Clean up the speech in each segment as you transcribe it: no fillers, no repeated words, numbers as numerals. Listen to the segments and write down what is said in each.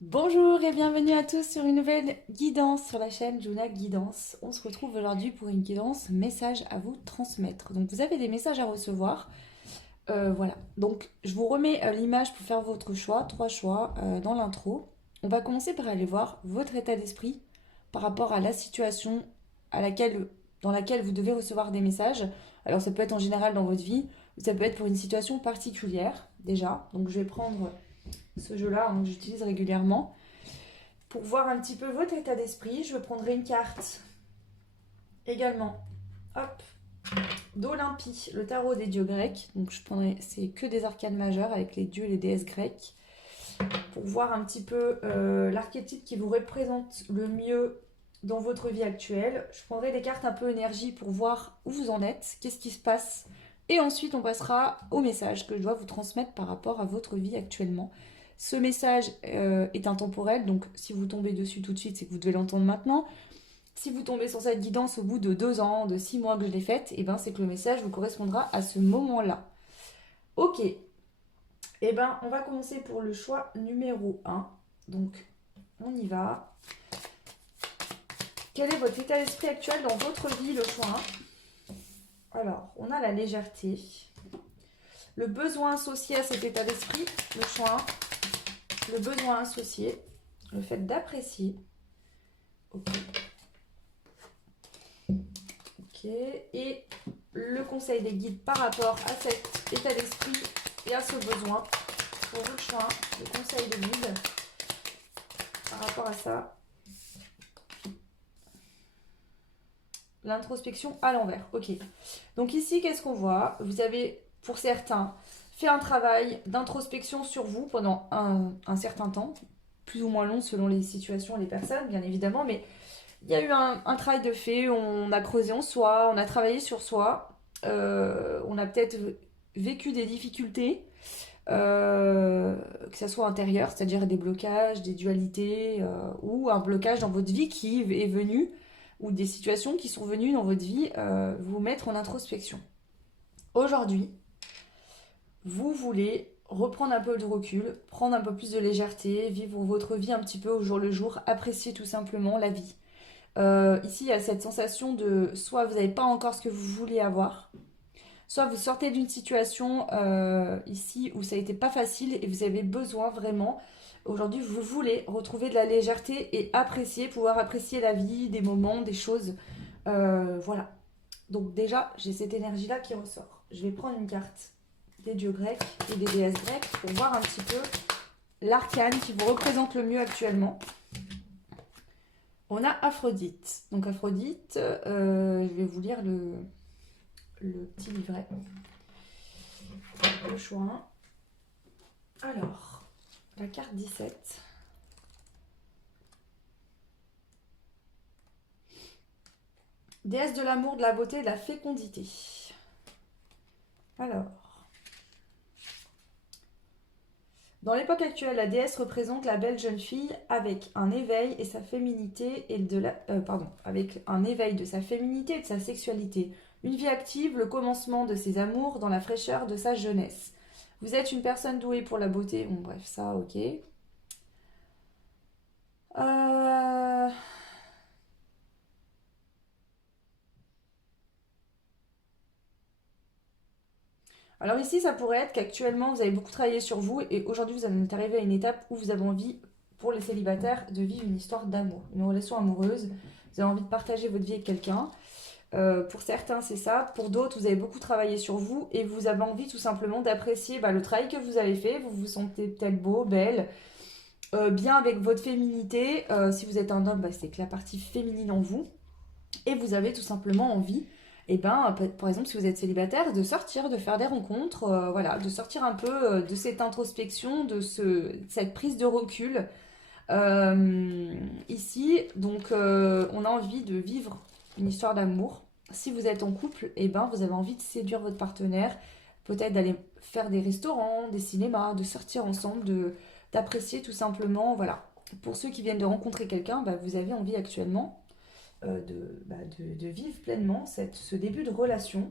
Bonjour et bienvenue à tous sur une nouvelle guidance sur la chaîne Juna Guidance. On se retrouve aujourd'hui pour une guidance message à vous transmettre. Donc vous avez des messages à recevoir. Voilà. Donc je vous remets l'image pour faire votre choix, trois choix dans l'intro. On va commencer par aller voir votre état d'esprit par rapport à la situation à laquelle, dans laquelle vous devez recevoir des messages. Alors ça peut être en général dans votre vie, ou ça peut être pour une situation particulière déjà. Donc je vais prendre ce jeu-là que j'utilise régulièrement. Pour voir un petit peu votre état d'esprit, je prendrai une carte également. Hop, d'Olympie, le tarot des dieux grecs. Donc je prendrai, c'est que des arcanes majeures avec les dieux et les déesses grecques. Pour voir un petit peu l'archétype qui vous représente le mieux dans votre vie actuelle. Je prendrai des cartes un peu énergie pour voir où vous en êtes, qu'est-ce qui se passe. Et ensuite, on passera au message que je dois vous transmettre par rapport à votre vie actuellement. Ce message est intemporel, donc si vous tombez dessus tout de suite, c'est que vous devez l'entendre maintenant. Si vous tombez sur cette guidance au bout de 2 ans, de 6 mois que je l'ai faite, et ben c'est que le message vous correspondra à ce moment-là. Ok, et ben on va commencer pour le choix numéro 1. Donc on y va. Quel est votre état d'esprit actuel dans votre vie, le choix 1? Alors, on a la légèreté, le besoin associé à cet état d'esprit, le choix 1, le besoin associé, le fait d'apprécier. Ok. Ok. Et le conseil des guides par rapport à cet état d'esprit et à ce besoin. Pour le choix 1, le conseil des guides par rapport à ça. L'introspection à l'envers. Ok. Donc ici, qu'est-ce qu'on voit? Vous avez, pour certains, fait un travail d'introspection sur vous pendant un certain temps, plus ou moins long selon les situations et les personnes, bien évidemment, mais il y a eu un travail de fait, on a creusé en soi, on a travaillé sur soi, on a peut-être vécu des difficultés, que ce soit intérieures, c'est-à-dire des blocages, des dualités, ou un blocage dans votre vie qui est venu, ou des situations qui sont venues dans votre vie vous mettre en introspection. Aujourd'hui, vous voulez reprendre un peu de recul, prendre un peu plus de légèreté, vivre votre vie un petit peu au jour le jour, apprécier tout simplement la vie. Ici, il y a cette sensation de soit vous n'avez pas encore ce que vous voulez avoir, soit vous sortez d'une situation ici où ça n'a été pas facile et vous avez besoin vraiment, aujourd'hui vous voulez retrouver de la légèreté et apprécier, pouvoir apprécier la vie, des moments, des choses. Voilà. Donc déjà, j'ai cette énergie-là qui ressort. Je vais prendre une carte des dieux grecs et des déesses grecques pour voir un petit peu l'arcane qui vous représente le mieux actuellement. On a Aphrodite. Donc Aphrodite, je vais vous lire le petit livret. Le choix 1. Alors, la carte 17. Déesse de l'amour, de la beauté et de la fécondité. Alors, dans l'époque actuelle, la déesse représente la belle jeune fille avec un éveil et sa féminité et avec un éveil de sa féminité et de sa sexualité. Une vie active, le commencement de ses amours dans la fraîcheur de sa jeunesse. Vous êtes une personne douée pour la beauté. Bon, bref, ça, ok. Euh... Alors ici, ça pourrait être qu'actuellement, vous avez beaucoup travaillé sur vous et aujourd'hui, vous êtes arrivé à une étape où vous avez envie, pour les célibataires, de vivre une histoire d'amour, une relation amoureuse. Vous avez envie de partager votre vie avec quelqu'un. Pour certains, c'est ça. Pour d'autres, vous avez beaucoup travaillé sur vous et vous avez envie tout simplement d'apprécier le travail que vous avez fait. Vous vous sentez peut-être beau, belle, bien avec votre féminité. Si vous êtes un homme, c'est que la partie féminine en vous. Et vous avez tout simplement envie, par exemple, si vous êtes célibataire, de sortir, de faire des rencontres, voilà, de sortir un peu de cette introspection, de cette prise de recul. Ici, donc, on a envie de vivre une histoire d'amour. Si vous êtes en couple, vous avez envie de séduire votre partenaire, peut-être d'aller faire des restaurants, des cinémas, de sortir ensemble, d'apprécier tout simplement, voilà. Pour ceux qui viennent de rencontrer quelqu'un, vous avez envie actuellement de vivre pleinement ce début de relation.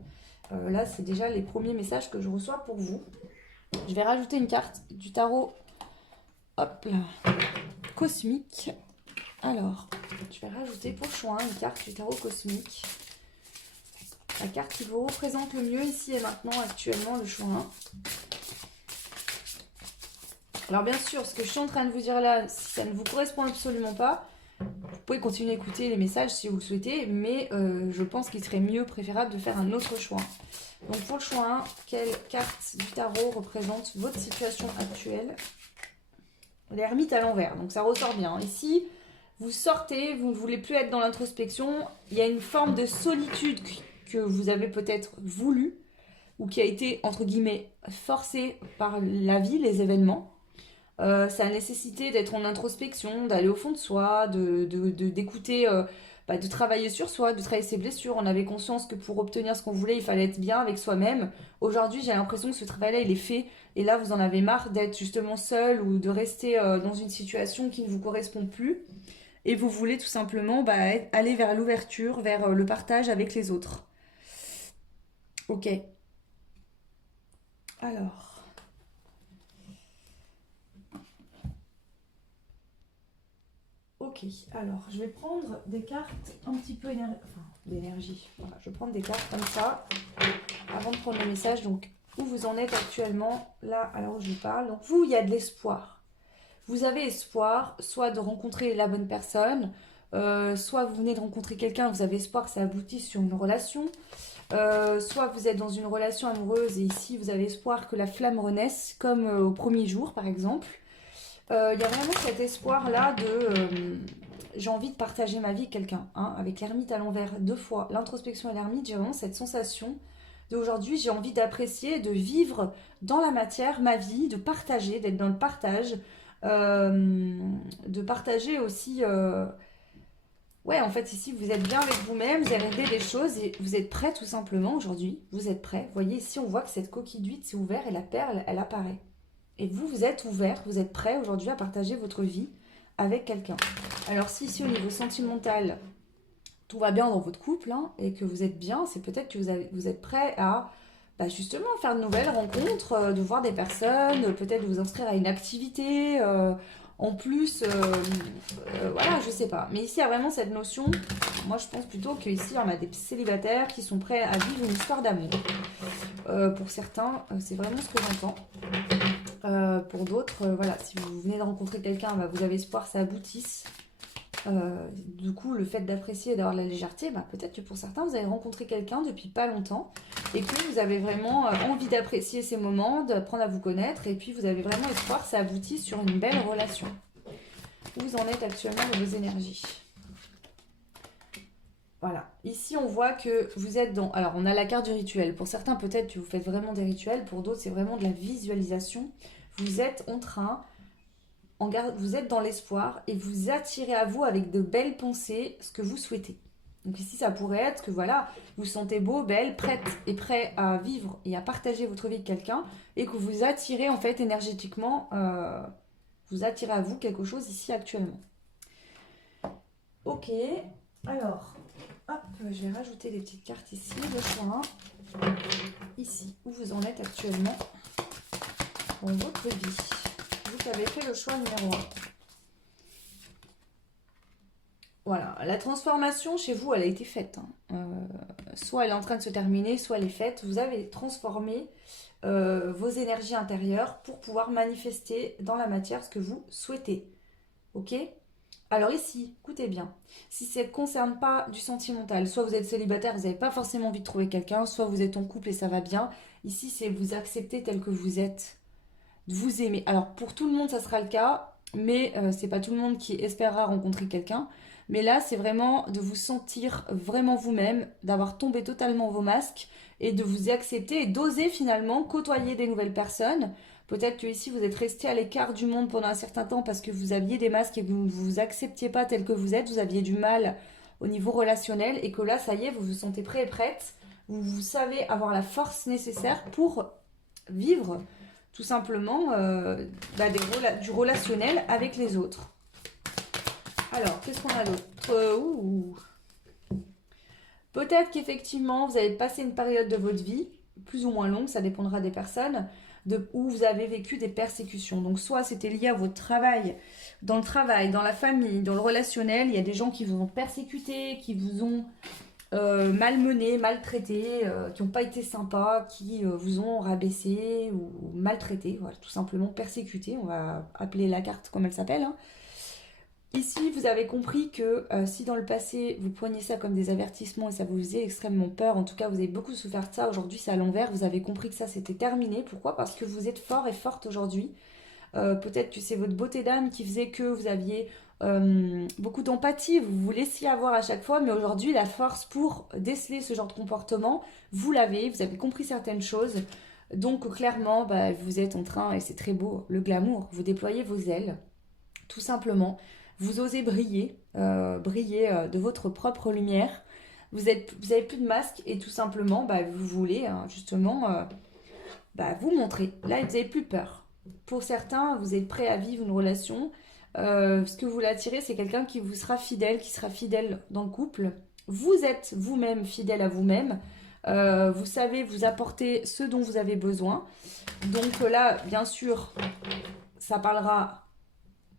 Là, c'est déjà les premiers messages que je reçois pour vous. Je vais rajouter une carte du tarot. Hop là. cosmique. Alors, je vais rajouter pour le choix une carte du tarot cosmique. La carte qui vous représente le mieux ici et maintenant, actuellement, le choix 1. Alors bien sûr, ce que je suis en train de vous dire là, si ça ne vous correspond absolument pas, vous pouvez continuer à écouter les messages si vous le souhaitez, mais je pense qu'il serait mieux, préférable de faire un autre choix. Donc pour le choix 1, quelle carte du tarot représente votre situation actuelle? L'ermite à l'envers, donc ça ressort bien. Ici, vous sortez, vous ne voulez plus être dans l'introspection, il y a une forme de solitude que vous avez peut-être voulu, ou qui a été, entre guillemets, forcée par la vie, les événements. Ça a nécessité d'être en introspection, d'aller au fond de soi, d'écouter, de travailler sur soi, de travailler ses blessures. On avait conscience que pour obtenir ce qu'on voulait, il fallait être bien avec soi-même. Aujourd'hui, j'ai l'impression que ce travail-là, il est fait. Et là, vous en avez marre d'être justement seul ou de rester dans une situation qui ne vous correspond plus. Et vous voulez tout simplement aller vers l'ouverture, vers le partage avec les autres. Ok. Alors... Ok, alors je vais prendre des cartes un petit peu d'énergie. Voilà, je vais prendre des cartes comme ça avant de prendre le message. Donc, où vous en êtes actuellement, là, alors où je vous parle. Donc, vous, il y a de l'espoir. Vous avez espoir, soit de rencontrer la bonne personne, soit vous venez de rencontrer quelqu'un, vous avez espoir que ça aboutisse sur une relation, soit vous êtes dans une relation amoureuse et ici, vous avez espoir que la flamme renaisse, comme au premier jour, par exemple. Il y a vraiment cet espoir-là de j'ai envie de partager ma vie avec quelqu'un. Hein, avec l'ermite à l'envers 2 fois, l'introspection et l'ermite, j'ai vraiment cette sensation d'aujourd'hui, j'ai envie d'apprécier, de vivre dans la matière ma vie, de partager, d'être dans le partage, de partager aussi. Ouais, en fait, ici, vous êtes bien avec vous-même, vous avez réglé des choses et vous êtes prêt tout simplement aujourd'hui. Vous êtes prêt. Vous voyez, ici, on voit que cette coquille d'huître s'est ouverte et la perle, elle apparaît. Et vous, vous êtes ouvert, vous êtes prêt aujourd'hui à partager votre vie avec quelqu'un. Alors si ici au niveau sentimental, tout va bien dans votre couple hein, et que vous êtes bien, c'est peut-être que vous êtes prêt à justement faire de nouvelles rencontres, de voir des personnes, peut-être vous inscrire à une activité. En plus, voilà, je sais pas. Mais ici, il y a vraiment cette notion, moi je pense plutôt qu'ici, on a des célibataires qui sont prêts à vivre une histoire d'amour. Pour certains, c'est vraiment ce que j'entends. Pour d'autres, voilà, si vous venez de rencontrer quelqu'un, vous avez espoir que ça aboutisse. Du coup, le fait d'apprécier et d'avoir de la légèreté, peut-être que pour certains, vous avez rencontré quelqu'un depuis pas longtemps et que vous avez vraiment envie d'apprécier ces moments, d'apprendre à vous connaître et puis vous avez vraiment espoir que ça aboutisse sur une belle relation. Où vous en êtes actuellement de vos énergies? Voilà. Ici, on voit que vous êtes dans... Alors, on a la carte du rituel. Pour certains, peut-être que vous faites vraiment des rituels. Pour d'autres, c'est vraiment de la visualisation. Vous êtes en train... Vous êtes dans l'espoir et vous attirez à vous avec de belles pensées ce que vous souhaitez. Donc ici, ça pourrait être que voilà, vous vous sentez beau, belle, prête et prêt à vivre et à partager votre vie avec quelqu'un et que vous attirez en fait énergétiquement, vous attirez à vous quelque chose ici actuellement. Ok, alors, hop, je vais rajouter des petites cartes ici, le choix 1, ici, où vous en êtes actuellement dans votre vie. Vous avez fait le choix numéro 1. Voilà, la transformation chez vous, elle a été faite. Soit elle est en train de se terminer, soit elle est faite. Vous avez transformé vos énergies intérieures pour pouvoir manifester dans la matière ce que vous souhaitez. Ok ? Alors ici, écoutez bien, si ça ne concerne pas du sentimental, soit vous êtes célibataire, vous n'avez pas forcément envie de trouver quelqu'un, soit vous êtes en couple et ça va bien. Ici, c'est vous accepter tel que vous êtes. Vous aimer. Alors pour tout le monde ça sera le cas, mais c'est pas tout le monde qui espérera rencontrer quelqu'un. Mais là c'est vraiment de vous sentir vraiment vous-même, d'avoir tombé totalement vos masques et de vous accepter et d'oser finalement côtoyer des nouvelles personnes. Peut-être que ici vous êtes resté à l'écart du monde pendant un certain temps parce que vous aviez des masques et que vous ne vous acceptiez pas tel que vous êtes, vous aviez du mal au niveau relationnel et que là ça y est, vous vous sentez prêt et prête, vous savez avoir la force nécessaire pour vivre tout simplement du relationnel avec les autres. Alors, qu'est-ce qu'on a d'autre? Peut-être qu'effectivement, vous avez passé une période de votre vie, plus ou moins longue, ça dépendra des personnes, où vous avez vécu des persécutions. Donc soit c'était lié à votre travail, dans le travail, dans la famille, dans le relationnel, il y a des gens qui vous ont persécuté, qui vous ont malmené, maltraité, qui n'ont pas été sympas, qui vous ont rabaissé ou maltraité, voilà, tout simplement persécuté, on va appeler la carte comme elle s'appelle, hein. Ici, vous avez compris que si dans le passé, vous preniez ça comme des avertissements et ça vous faisait extrêmement peur, en tout cas, vous avez beaucoup souffert de ça, aujourd'hui c'est à l'envers, vous avez compris que ça c'était terminé. Pourquoi? Parce que vous êtes fort et forte aujourd'hui. Peut-être que c'est votre beauté d'âme qui faisait que vous aviez beaucoup d'empathie, vous vous laissiez avoir à chaque fois, mais aujourd'hui, la force pour déceler ce genre de comportement, vous l'avez, vous avez compris certaines choses. Donc clairement, bah, vous êtes en train, et c'est très beau, le glamour, vous déployez vos ailes, tout simplement. Vous osez briller, de votre propre lumière. Vous avez plus de masque et tout simplement, bah, vous voulez justement bah, vous montrer. Là, vous n'avez plus peur. Pour certains, vous êtes prêt à vivre une relation. Ce que vous voulez attirer, c'est quelqu'un qui vous sera fidèle, qui sera fidèle dans le couple. Vous êtes vous-même fidèle à vous-même. Vous savez vous apporter ce dont vous avez besoin. Donc là, bien sûr, ça parlera...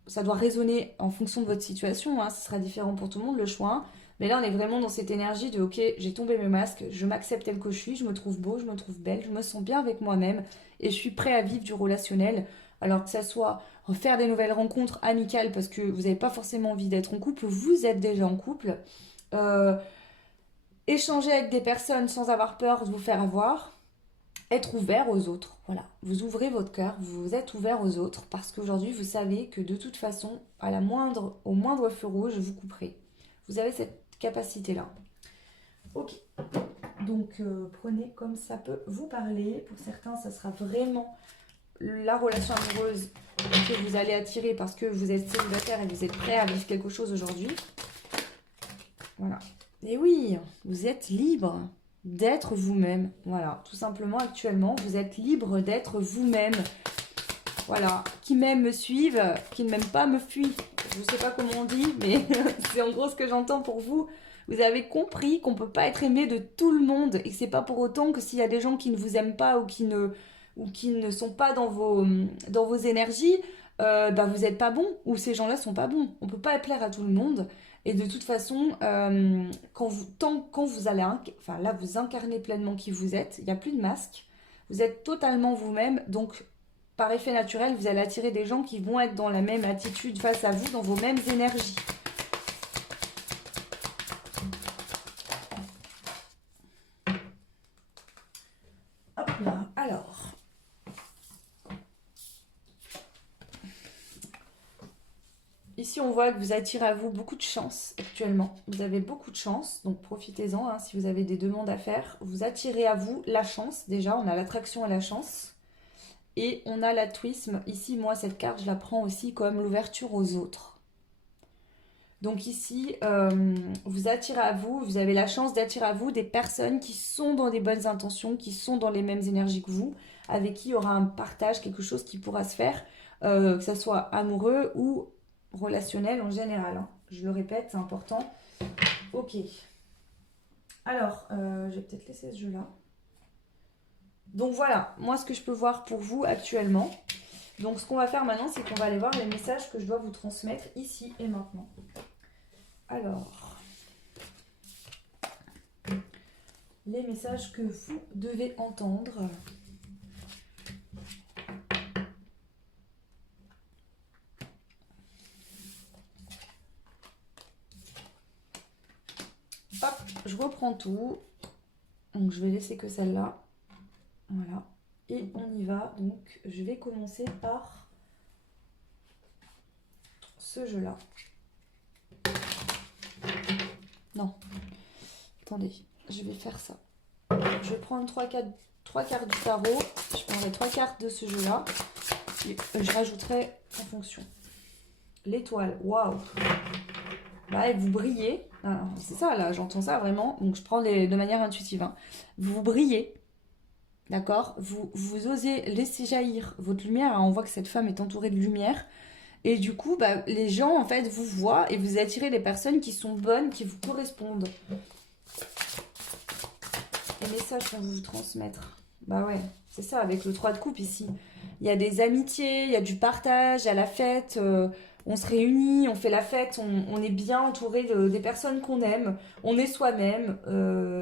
Ça doit résonner en fonction de votre situation, hein. Ce sera différent pour tout le monde, le choix, hein. Mais là, on est vraiment dans cette énergie de « Ok, j'ai tombé mes masques, je m'accepte tel que je suis, je me trouve beau, je me trouve belle, je me sens bien avec moi-même et je suis prêt à vivre du relationnel. » Alors que ça soit faire des nouvelles rencontres amicales parce que vous n'avez pas forcément envie d'être en couple, vous êtes déjà en couple. Euh, Échanger avec des personnes sans avoir peur de vous faire avoir. Être ouvert aux autres, voilà. Vous ouvrez votre cœur, vous êtes ouvert aux autres parce qu'aujourd'hui vous savez que de toute façon, au moindre feu rouge, vous couperez. Vous avez cette capacité-là. Ok. Donc prenez comme ça peut vous parler. Pour certains, ça sera vraiment la relation amoureuse que vous allez attirer parce que vous êtes célibataire et vous êtes prêt à vivre quelque chose aujourd'hui. Voilà. Et oui, vous êtes libre d'être vous-même. Voilà, tout simplement actuellement, vous êtes libre d'être vous-même. Voilà, qui m'aime me suive, qui ne m'aime pas me fuit. Je ne sais pas comment on dit, mais c'est en gros ce que j'entends pour vous. Vous avez compris qu'on ne peut pas être aimé de tout le monde et que c'est pas pour autant que s'il y a des gens qui ne vous aiment pas ou qui ne sont pas dans vos énergies, bah vous n'êtes pas bon ou ces gens-là sont pas bons. On ne peut pas plaire à tout le monde. Et de toute façon, quand vous allez, enfin là, vous incarnez pleinement qui vous êtes, il n'y a plus de masque, vous êtes totalement vous-même, donc par effet naturel, vous allez attirer des gens qui vont être dans la même attitude face à vous, dans vos mêmes énergies. Hop là, alors... Ici, on voit que vous attirez à vous beaucoup de chance actuellement. Vous avez beaucoup de chance, donc profitez-en, hein, si vous avez des demandes à faire. Vous attirez à vous la chance, déjà, on a l'attraction et la chance. Et on a l'altruisme. Ici, moi, cette carte, je la prends aussi comme l'ouverture aux autres. Donc ici, vous attirez à vous, vous avez la chance d'attirer à vous des personnes qui sont dans des bonnes intentions, qui sont dans les mêmes énergies que vous, avec qui il y aura un partage, quelque chose qui pourra se faire, que ce soit amoureux ou relationnel en général, hein. Je le répète, c'est important. Ok. Alors, je vais peut-être laisser ce jeu-là. Donc voilà, moi ce que je peux voir pour vous actuellement. Donc ce qu'on va faire maintenant, c'est qu'on va aller voir les messages que je dois vous transmettre ici et maintenant. Alors, les messages que vous devez entendre. Hop, je reprends tout. Donc je vais laisser que celle-là. Voilà. Et on y va. Donc je vais commencer par ce jeu-là. Non. Attendez, je vais faire ça. Je vais prendre 3 cartes du tarot. Je prendrai 3 cartes de ce jeu-là. Et je rajouterai en fonction. L'étoile, waouh! Là, vous brillez. C'est ça, là, j'entends ça vraiment. Donc, je prends de manière intuitive, hein. Vous brillez, d'accord? Vous osez laisser jaillir votre lumière. On voit que cette femme est entourée de lumière. Et du coup, bah, les gens, en fait, vous voient et vous attirez des personnes qui sont bonnes, qui vous correspondent. Les messages qu'on veut vous transmettre. Bah ouais, C'est ça, avec le 3 de coupe ici. Il y a des amitiés, il y a du partage, il y a la fête, on se réunit, on fait la fête, on est bien entouré des personnes qu'on aime, on est soi-même.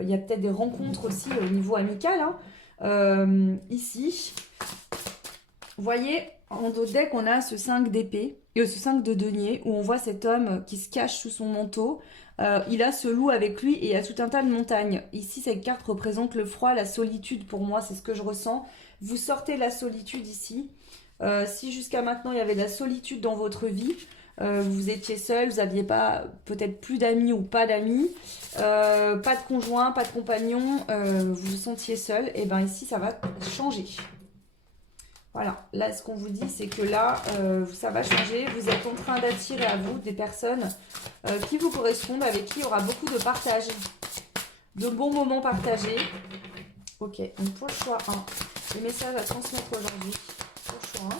Il y a peut-être des rencontres aussi au niveau amical, hein. Ici, vous voyez, en dos de deck, on a ce 5 d'épée et ce 5 de denier où on voit cet homme qui se cache sous son manteau. Il a ce loup avec lui et il y a tout un tas de montagnes. Ici, cette carte représente le froid, la solitude pour moi, c'est ce que je ressens. Vous sortez de la solitude ici. Si jusqu'à maintenant il y avait de la solitude dans votre vie, vous étiez seul, vous n'aviez pas peut-être plus d'amis ou pas d'amis, pas de conjoint, pas de compagnon, vous vous sentiez seul, et bien ici ça va changer. Voilà, là ce qu'on vous dit c'est que là ça va changer, vous êtes en train d'attirer à vous des personnes qui vous correspondent, avec qui il y aura beaucoup de partage, de bons moments partagés. Ok, donc pour le choix 1, les messages à transmettre aujourd'hui, pour le choix 1.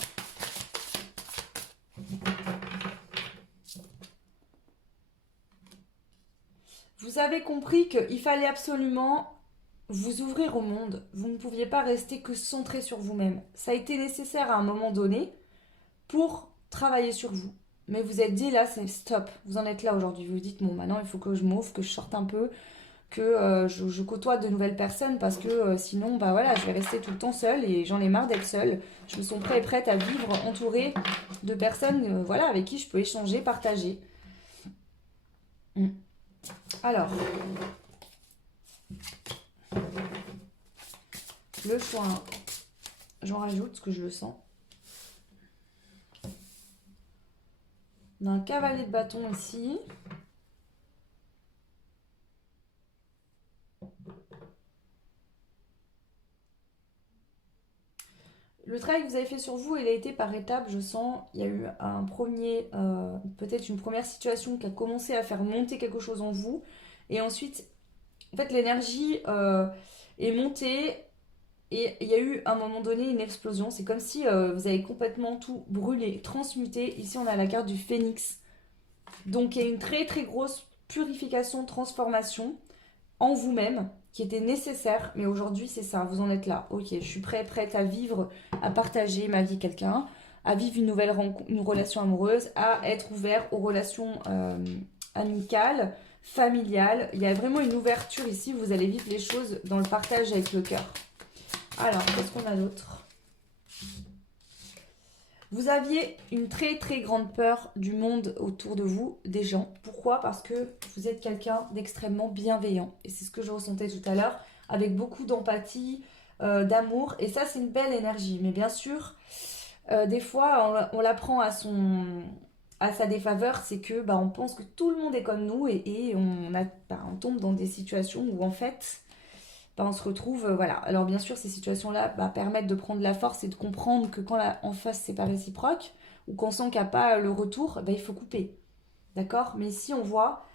Vous avez compris qu'il fallait absolument vous ouvrir au monde. Vous ne pouviez pas rester que centré sur vous-même. Ça a été nécessaire à un moment donné pour travailler sur vous. Mais vous êtes dit là, c'est stop. Vous en êtes là aujourd'hui. Vous vous dites, bon, maintenant il faut que je m'ouvre, que je sorte un peu, que je côtoie de nouvelles personnes parce que sinon, bah voilà, je vais rester tout le temps seule et j'en ai marre d'être seule. Je me sens prête et prête à vivre entourée de personnes voilà, avec qui je peux échanger, partager. Alors, le choix 1, j'en rajoute parce que je le sens. On a un cavalier de bâton ici. Le travail que vous avez fait sur vous, il a été par étapes, je sens. Il y a eu un premier, peut-être une première situation qui a commencé à faire monter quelque chose en vous. Et ensuite, en fait, l'énergie est montée. Et il y a eu à un moment donné une explosion. C'est comme si vous avez complètement tout brûlé, transmuté. Ici, on a la carte du phénix. Donc, il y a une très très grosse purification, transformation en vous-même qui était nécessaire. Mais aujourd'hui, c'est ça. Vous en tes là. Ok, je suis prête à vivre, à partager ma vie à quelqu'un, à vivre une nouvelle une relation amoureuse, à être ouvert aux relations amicales, familiales. Il y a vraiment une ouverture ici. Vous allez vivre les choses dans le partage avec le cœur. Alors, qu'est-ce qu'on a d'autre? Vous aviez une très très grande peur du monde autour de vous, des gens. Pourquoi? Parce que vous êtes quelqu'un d'extrêmement bienveillant. Et c'est ce que je ressentais tout à l'heure, avec beaucoup d'empathie, d'amour. Et ça, c'est une belle énergie. Mais bien sûr, des fois, on la prend à sa défaveur. C'est que bah, on pense que tout le monde est comme nous et on tombe dans des situations où en fait on se retrouve, voilà. Alors bien sûr, ces situations-là permettent de prendre la force et de comprendre que quand en face, c'est pas réciproque, ou qu'on sent qu'il n'y a pas le retour, il faut couper. D'accord? Mais ici, on voit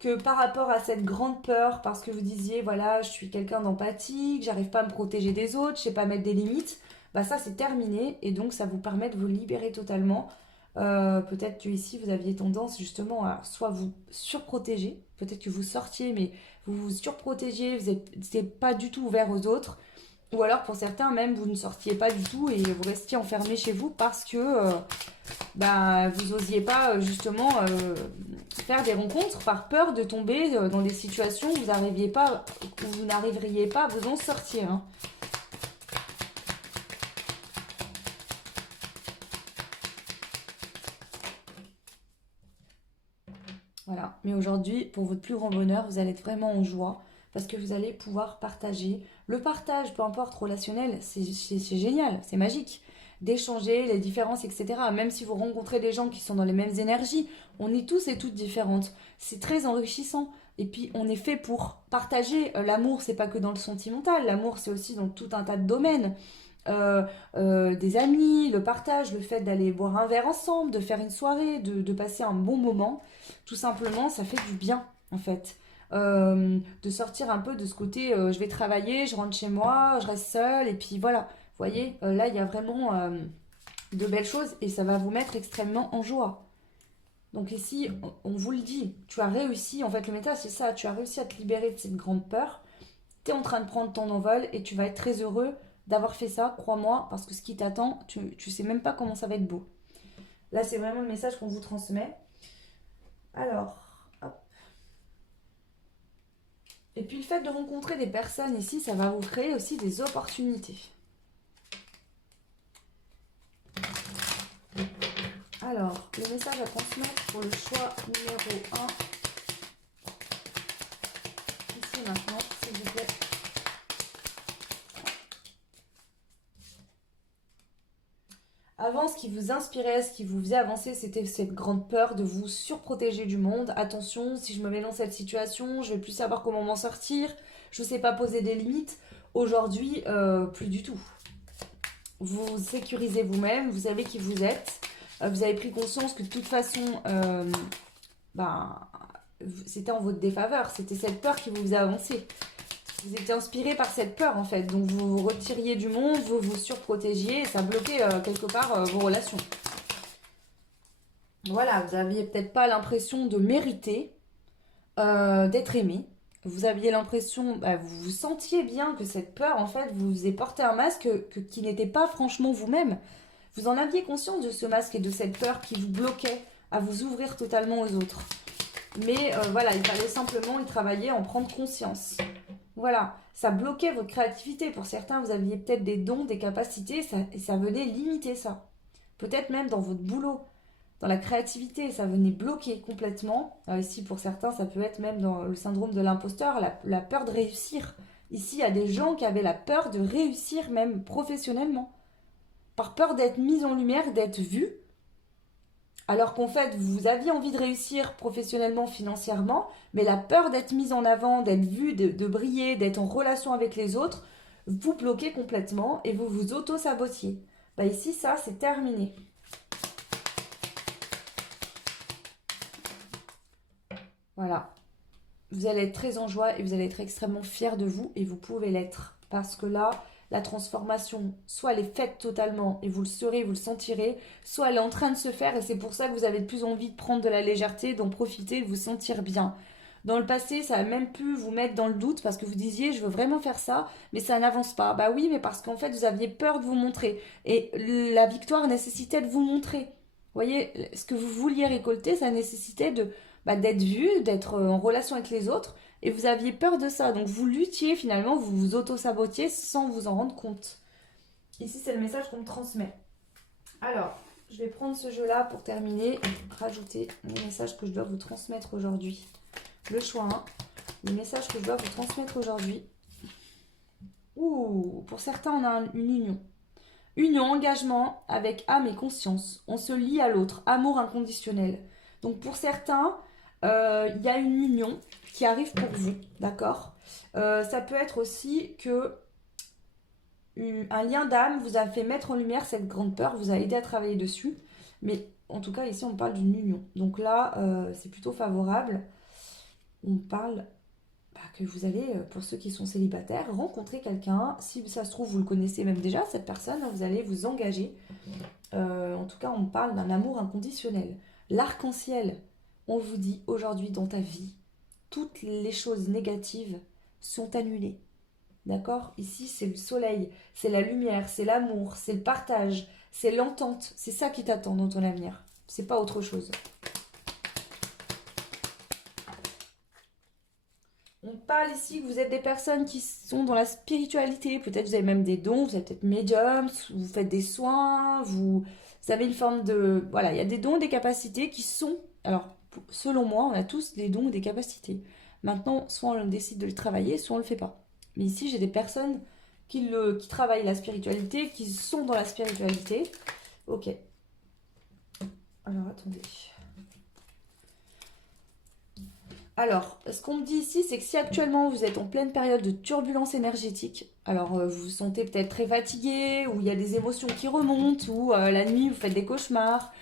que par rapport à cette grande peur, parce que vous disiez, voilà, je suis quelqu'un d'empathique, j'arrive pas à me protéger des autres, je sais pas mettre des limites, ça, c'est terminé, et donc ça vous permet de vous libérer totalement. Peut-être que ici, vous aviez tendance justement à soit vous surprotéger, peut-être que vous sortiez, mais vous vous surprotégiez, vous n'étiez pas du tout ouvert aux autres, ou alors pour certains même vous ne sortiez pas du tout et vous restiez enfermé chez vous parce que vous n'osiez pas justement faire des rencontres par peur de tomber dans des situations où vous n'arriveriez pas à vous en sortir. Hein. Voilà. Mais aujourd'hui, pour votre plus grand bonheur, vous allez être vraiment en joie parce que vous allez pouvoir partager. Le partage, peu importe, relationnel, c'est génial, c'est magique. D'échanger les différences, etc. Même si vous rencontrez des gens qui sont dans les mêmes énergies, on est tous et toutes différentes. C'est très enrichissant. Et puis, on est fait pour partager. L'amour, c'est pas que dans le sentimental. L'amour, c'est aussi dans tout un tas de domaines. Des amis, le partage, le fait d'aller boire un verre ensemble, de faire une soirée, de passer un bon moment, tout simplement, ça fait du bien en fait. De sortir un peu de ce côté, je vais travailler, je rentre chez moi, je reste seule, et puis voilà. Vous voyez, là, il y a vraiment de belles choses et ça va vous mettre extrêmement en joie. Donc ici, on vous le dit, tu as réussi, en fait, le méta, c'est ça, tu as réussi à te libérer de cette grande peur, tu es en train de prendre ton envol et tu vas être très heureux d'avoir fait ça, crois-moi, parce que ce qui t'attend, tu sais même pas comment ça va être beau. Là, c'est vraiment le message qu'on vous transmet. Alors, hop. Et puis le fait de rencontrer des personnes ici, ça va vous créer aussi des opportunités. Alors, le message à transmettre pour le choix numéro 1. Ici maintenant, s'il vous plaît. Avant, ce qui vous inspirait, ce qui vous faisait avancer, c'était cette grande peur de vous surprotéger du monde. Attention, si je me mets dans cette situation, je vais plus savoir comment m'en sortir. Je ne sais pas poser des limites. Aujourd'hui, plus du tout. Vous sécurisez vous-même, vous savez qui vous êtes. Vous avez pris conscience que de toute façon, ben, c'était en votre défaveur. C'était cette peur qui vous faisait avancer. Vous étiez inspiré par cette peur en fait, donc vous vous retiriez du monde, vous vous surprotégiez et ça bloquait quelque part vos relations. Voilà, vous aviez peut-être pas l'impression de mériter d'être aimé. Vous aviez l'impression, vous vous sentiez bien que cette peur en fait vous faisait porter un masque qui n'était pas franchement vous-même. Vous en aviez conscience de ce masque et de cette peur qui vous bloquait à vous ouvrir totalement aux autres. Mais voilà, il fallait simplement y travailler, en prendre conscience. Voilà, ça bloquait votre créativité. Pour certains, vous aviez peut-être des dons, des capacités, et ça venait limiter ça. Peut-être même dans votre boulot, dans la créativité, ça venait bloquer complètement. Ici, pour certains, ça peut être même dans le syndrome de l'imposteur, la peur de réussir. Ici, il y a des gens qui avaient la peur de réussir même professionnellement. Par peur d'être mis en lumière, d'être vu. Alors qu'en fait, vous aviez envie de réussir professionnellement, financièrement, mais la peur d'être mise en avant, d'être vu, de briller, d'être en relation avec les autres, vous bloquez complètement et vous vous auto-sabotiez. Ici, ça, c'est terminé. Voilà. Vous allez être très en joie et vous allez être extrêmement fiers de vous et vous pouvez l'être. Parce que là, la transformation, soit elle est faite totalement et vous le serez, vous le sentirez, soit elle est en train de se faire et c'est pour ça que vous avez de plus envie de prendre de la légèreté, d'en profiter, de vous sentir bien. Dans le passé, ça a même pu vous mettre dans le doute parce que vous disiez je veux vraiment faire ça, mais ça n'avance pas. Bah oui, mais parce qu'en fait vous aviez peur de vous montrer et la victoire nécessitait de vous montrer. Vous voyez, ce que vous vouliez récolter, ça nécessitait d'être vu, d'être en relation avec les autres et vous aviez peur de ça. Donc vous luttiez finalement, vous vous auto-sabotiez sans vous en rendre compte. Ici, c'est le message qu'on me transmet. Alors, je vais prendre ce jeu-là pour terminer et rajouter les messages que je dois vous transmettre aujourd'hui. Le choix 1, le message que je dois vous transmettre aujourd'hui. Ouh, pour certains, on a une union. Union, engagement avec âme et conscience. On se lie à l'autre, amour inconditionnel. Donc pour certains, il y a une union qui arrive pour vous, d'accord. Ça peut être aussi que un lien d'âme vous a fait mettre en lumière cette grande peur, vous a aidé à travailler dessus. Mais en tout cas, ici, on parle d'une union. Donc là, c'est plutôt favorable. On parle que vous allez, pour ceux qui sont célibataires, rencontrer quelqu'un. Si ça se trouve, vous le connaissez même déjà, cette personne, vous allez vous engager. En tout cas, on parle d'un amour inconditionnel. L'arc-en-ciel, on vous dit aujourd'hui dans ta vie, toutes les choses négatives sont annulées. D'accord? Ici, c'est le soleil, c'est la lumière, c'est l'amour, c'est le partage, c'est l'entente. C'est ça qui t'attend dans ton avenir. C'est pas autre chose. On parle ici que vous êtes des personnes qui sont dans la spiritualité. Peut-être vous avez même des dons, vous êtes peut-être médium, vous faites des soins, vous avez une forme de... Voilà, il y a des dons, des capacités qui sont... Alors, selon moi, on a tous des dons et des capacités. Maintenant, soit on décide de le travailler, soit on le fait pas. Mais ici, j'ai des personnes qui travaillent la spiritualité, qui sont dans la spiritualité. Ok. Alors, attendez. Alors, ce qu'on me dit ici, c'est que si actuellement vous êtes en pleine période de turbulence énergétique, alors vous vous sentez peut-être très fatigué, ou il y a des émotions qui remontent, ou la nuit vous faites des cauchemars,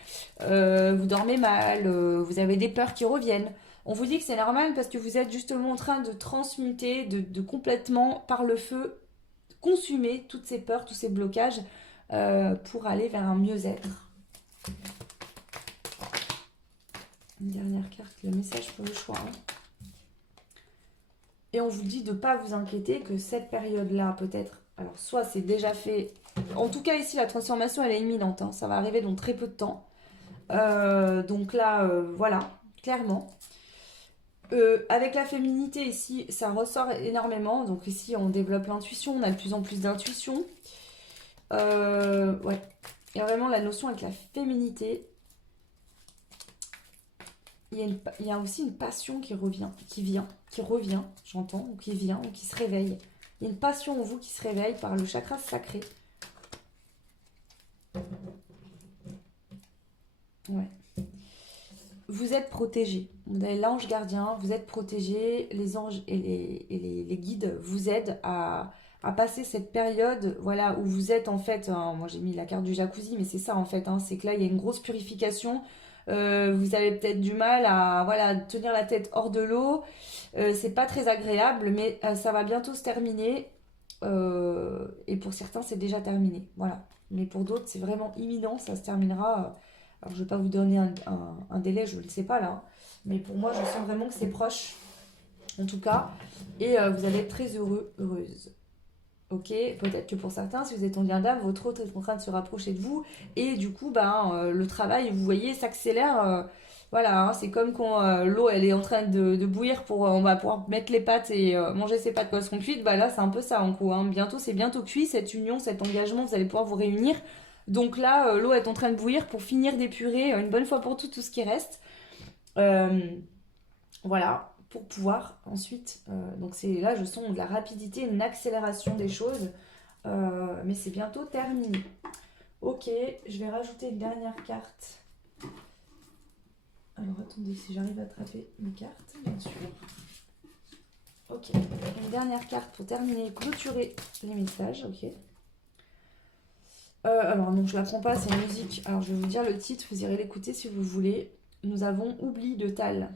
vous dormez mal, vous avez des peurs qui reviennent. On vous dit que c'est normal parce que vous êtes justement en train de transmuter, de complètement, par le feu, consumer toutes ces peurs, tous ces blocages pour aller vers un mieux-être. Une dernière carte, le message pour le choix. Et on vous dit de ne pas vous inquiéter, que cette période-là, peut-être, Alors, soit c'est déjà fait. En tout cas, ici, la transformation, elle est imminente, hein. Ça va arriver dans très peu de temps. Donc là, voilà, clairement. Avec la féminité, ici, ça ressort énormément. Donc ici, on développe l'intuition. On a de plus en plus d'intuition. Ouais. Il y a vraiment la notion avec la féminité. Il y a aussi une passion qui revient, j'entends, ou qui vient, ou qui se réveille. Il y a une passion en vous qui se réveille par le chakra sacré. Ouais. Vous êtes protégé. Vous avez l'ange gardien, vous êtes protégé. Les anges et les guides vous aident à passer cette période, voilà, où vous êtes en fait, hein, moi j'ai mis la carte du jacuzzi, mais c'est ça en fait, hein, c'est que là il y a une grosse purification. Vous avez peut-être du mal à, voilà, tenir la tête hors de l'eau. C'est pas très agréable, mais ça va bientôt se terminer. Et pour certains, c'est déjà terminé. Voilà. Mais pour d'autres, c'est vraiment imminent. Ça se terminera. Alors, je ne vais pas vous donner un délai, je ne le sais pas là. Mais pour moi, je sens vraiment que c'est proche. En tout cas. Et vous allez être très heureux, heureuse. Ok, peut-être que pour certains, si vous êtes en lien d'âme, votre autre est en train de se rapprocher de vous. Et du coup, ben, le travail, vous voyez, s'accélère. Voilà, hein, c'est comme quand l'eau, elle est en train de bouillir pour, on va pouvoir mettre les pâtes et manger ces pâtes quand elles seront cuites. Bah là, c'est un peu ça en gros, hein. Bientôt, c'est bientôt cuit, cette union, cet engagement, vous allez pouvoir vous réunir. Donc là, l'eau est en train de bouillir pour finir d'épurer une bonne fois pour toutes tout ce qui reste. Euh, voilà, pour pouvoir ensuite. Donc c'est là, je sens de la rapidité, une accélération des choses. Mais c'est bientôt terminé. Ok, je vais rajouter une dernière carte. Alors attendez, si j'arrive à attraper mes cartes, bien sûr. Ok, une dernière carte pour terminer, clôturer les messages, ok. Alors non, je la prends pas, c'est une musique. Alors je vais vous dire le titre, vous irez l'écouter si vous voulez. Nous avons Oubli de Tal.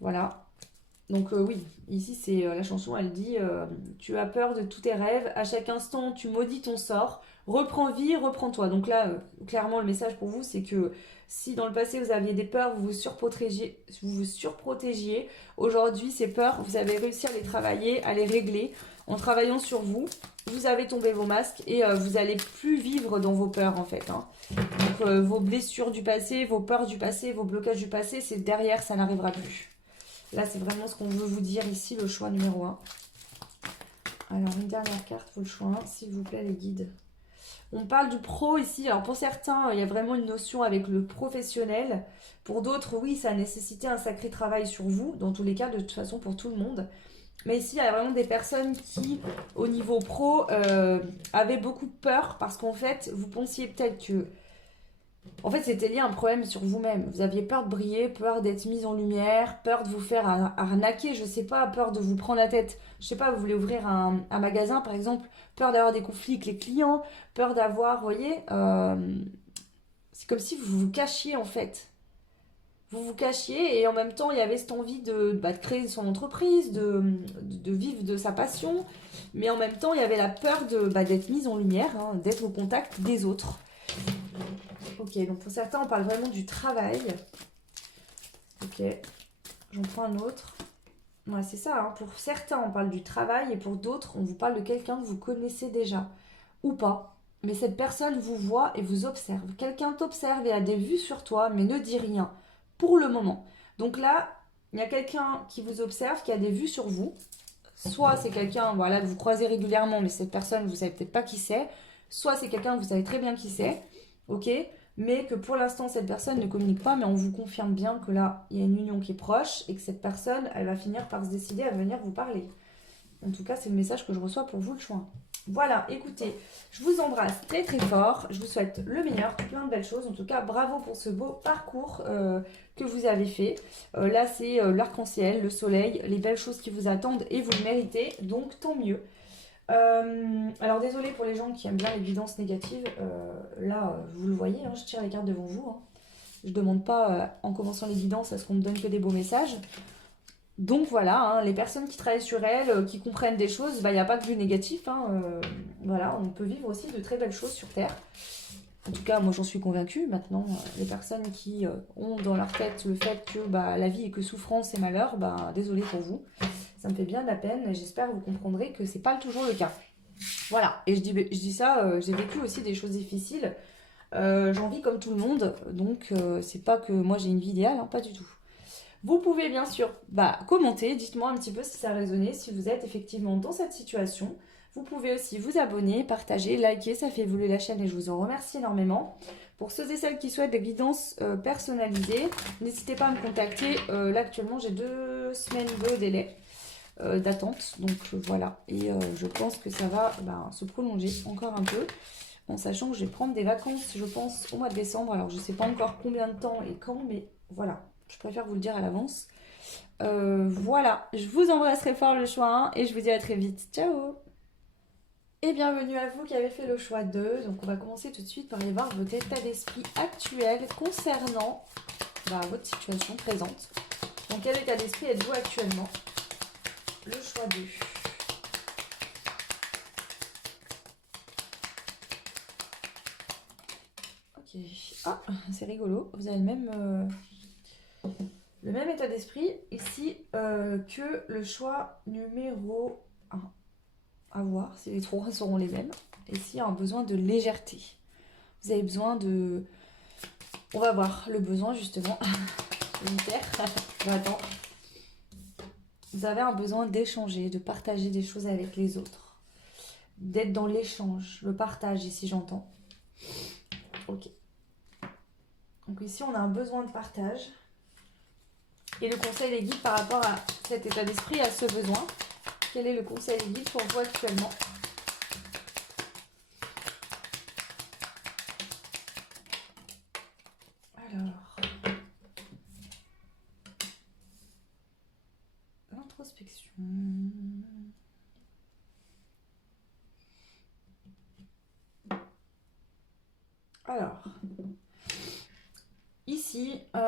Voilà. Donc oui, ici c'est la chanson, elle dit tu as peur de tous tes rêves, à chaque instant tu maudis ton sort, reprends vie, reprends-toi. Donc là, clairement le message pour vous c'est que si dans le passé vous aviez des peurs, vous vous surprotégiez, aujourd'hui ces peurs, vous avez réussi à les travailler, à les régler en travaillant sur vous. Vous avez tombé vos masques et vous allez plus vivre dans vos peurs en fait, hein. Donc vos blessures du passé, vos peurs du passé, vos blocages du passé, c'est derrière, ça n'arrivera plus. Là, c'est vraiment ce qu'on veut vous dire ici, le choix numéro 1. Alors, une dernière carte pour le choix 1, s'il vous plaît, les guides. On parle du pro ici. Alors, pour certains, il y a vraiment une notion avec le professionnel. Pour d'autres, oui, ça a nécessité un sacré travail sur vous. Dans tous les cas, de toute façon, pour tout le monde. Mais ici, il y a vraiment des personnes qui, au niveau pro, avaient beaucoup de peur parce qu'en fait, vous pensiez peut-être que en fait, c'était lié à un problème sur vous-même. Vous aviez peur de briller, peur d'être mise en lumière, peur de vous faire arnaquer, je sais pas, peur de vous prendre la tête. Je sais pas, vous voulez ouvrir un magasin par exemple, peur d'avoir des conflits avec les clients, peur d'avoir, vous voyez, c'est comme si vous vous cachiez en fait. Vous vous cachiez et en même temps il y avait cette envie de créer son entreprise, de vivre de sa passion, mais en même temps il y avait la peur d'être mise en lumière, hein, d'être au contact des autres. Ok, donc pour certains, on parle vraiment du travail. Ok, j'en prends un autre. Ouais, c'est ça, hein. Pour certains, on parle du travail et pour d'autres, on vous parle de quelqu'un que vous connaissez déjà. Ou pas. Mais cette personne vous voit et vous observe. Quelqu'un t'observe et a des vues sur toi, mais ne dit rien. Pour le moment. Donc là, il y a quelqu'un qui vous observe, qui a des vues sur vous. Soit c'est quelqu'un, voilà, que vous croisez régulièrement, mais cette personne, vous savez peut-être pas qui c'est. Soit c'est quelqu'un que vous savez très bien qui c'est. Ok, mais que pour l'instant cette personne ne communique pas, mais on vous confirme bien que là il y a une union qui est proche et que cette personne elle va finir par se décider à venir vous parler. En tout cas c'est le message que je reçois pour vous le choix. Voilà, écoutez, je vous embrasse très très fort, je vous souhaite le meilleur, plein de belles choses, en tout cas bravo pour ce beau parcours que vous avez fait. Là c'est l'arc-en-ciel, le soleil, les belles choses qui vous attendent et vous le méritez, donc tant mieux. Alors désolé pour les gens qui aiment bien les guidances négatives, là vous le voyez, hein, je tire les cartes devant vous, hein. Je demande pas en commençant les guidances à ce qu'on me donne que des beaux messages. Donc voilà, hein, les personnes qui travaillent sur elles, qui comprennent des choses, bah, il n'y a pas que du négatif, hein, voilà, on peut vivre aussi de très belles choses sur Terre. En tout cas, moi j'en suis convaincue. Maintenant, les personnes qui ont dans leur tête le fait que bah, la vie est que souffrance et malheur, bah, désolé pour vous. Ça me fait bien de la peine et j'espère que vous comprendrez que c'est pas toujours le cas. Voilà, et je dis ça, j'ai vécu aussi des choses difficiles. J'en vis comme tout le monde, donc c'est pas que moi j'ai une vie idéale, hein, pas du tout. Vous pouvez bien sûr commenter, dites-moi un petit peu si ça a résonné, si vous êtes effectivement dans cette situation. Vous pouvez aussi vous abonner, partager, liker, ça fait évoluer la chaîne et je vous en remercie énormément. Pour ceux et celles qui souhaitent des guidances personnalisées, n'hésitez pas à me contacter. Là actuellement j'ai 2 semaines de délai d'attente, donc voilà. Et je pense que ça va se prolonger encore un peu, en sachant que je vais prendre des vacances, je pense, au mois de décembre. Alors je sais pas encore combien de temps et quand, mais voilà. Je préfère vous le dire à l'avance. Voilà, je vous embrasserai fort le choix 1 et je vous dis à très vite. Ciao! Et bienvenue à vous qui avez fait le choix 2. Donc on va commencer tout de suite par aller voir votre état d'esprit actuel concernant votre situation présente. Donc quel état d'esprit êtes-vous actuellement? Le choix 2. Ok. Ah, c'est rigolo. Vous avez le même état d'esprit ici que le choix numéro 1. À voir si les trois seront les mêmes. Et s'il y a un besoin de légèreté. Vous avez besoin de... On va voir le besoin justement. Attends. Vous avez un besoin d'échanger, de partager des choses avec les autres. D'être dans l'échange, le partage ici j'entends. Ok. Donc ici on a un besoin de partage. Et le conseil des guides par rapport à cet état d'esprit, à ce besoin. Quel est le conseil des guides pour vous actuellement? Alors, l'introspection. Alors, ici, vous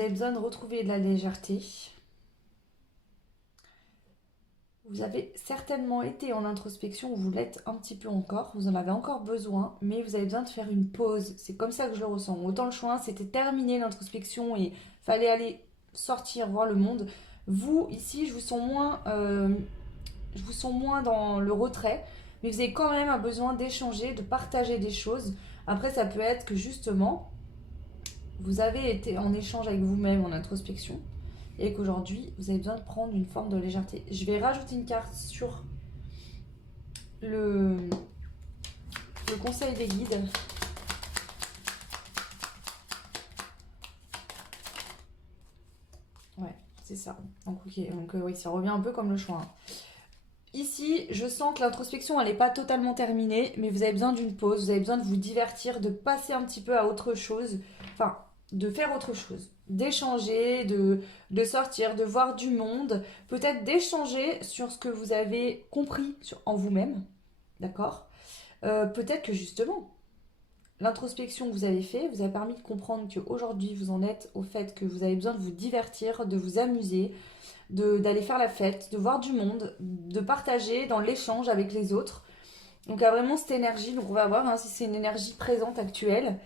avez besoin de retrouver de la légèreté. Vous avez certainement été en introspection, ou vous l'êtes un petit peu encore, vous en avez encore besoin, mais vous avez besoin de faire une pause. C'est comme ça que je le ressens. Autant le choix, c'était terminer l'introspection et fallait aller sortir, voir le monde. Vous, ici, je vous sens moins dans le retrait, mais vous avez quand même un besoin d'échanger, de partager des choses. Après, ça peut être que justement, vous avez été en échange avec vous-même en introspection et qu'aujourd'hui, vous avez besoin de prendre une forme de légèreté. Je vais rajouter une carte sur le conseil des guides. Ouais, c'est ça. Donc, ok. Donc, oui, ça revient un peu comme le choix, hein. Ici, je sens que l'introspection, elle n'est pas totalement terminée, mais vous avez besoin d'une pause, vous avez besoin de vous divertir, de passer un petit peu à autre chose, enfin, de faire autre chose, d'échanger, de sortir, de voir du monde, peut-être d'échanger sur ce que vous avez compris en vous-même, d'accord? Peut-être que justement, l'introspection que vous avez fait vous a permis de comprendre qu'aujourd'hui, vous en êtes au fait que vous avez besoin de vous divertir, de vous amuser, d'aller faire la fête, de voir du monde, de partager dans l'échange avec les autres. Donc il y a vraiment cette énergie, donc on va voir si c'est une énergie présente actuelle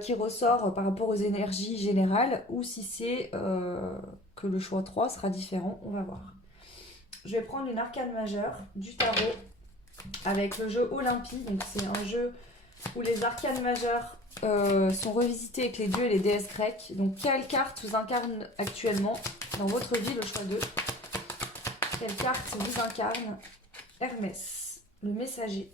qui ressort par rapport aux énergies générales ou si c'est que le choix 3 sera différent, on va voir. Je vais prendre une arcane majeure du tarot avec le jeu Olympie, donc c'est un jeu où les arcanes majeures sont revisités avec les dieux et les déesses grecques. Donc quelle carte vous incarne actuellement dans votre vie, le choix 2? Quelle carte vous incarne? Hermès, le messager.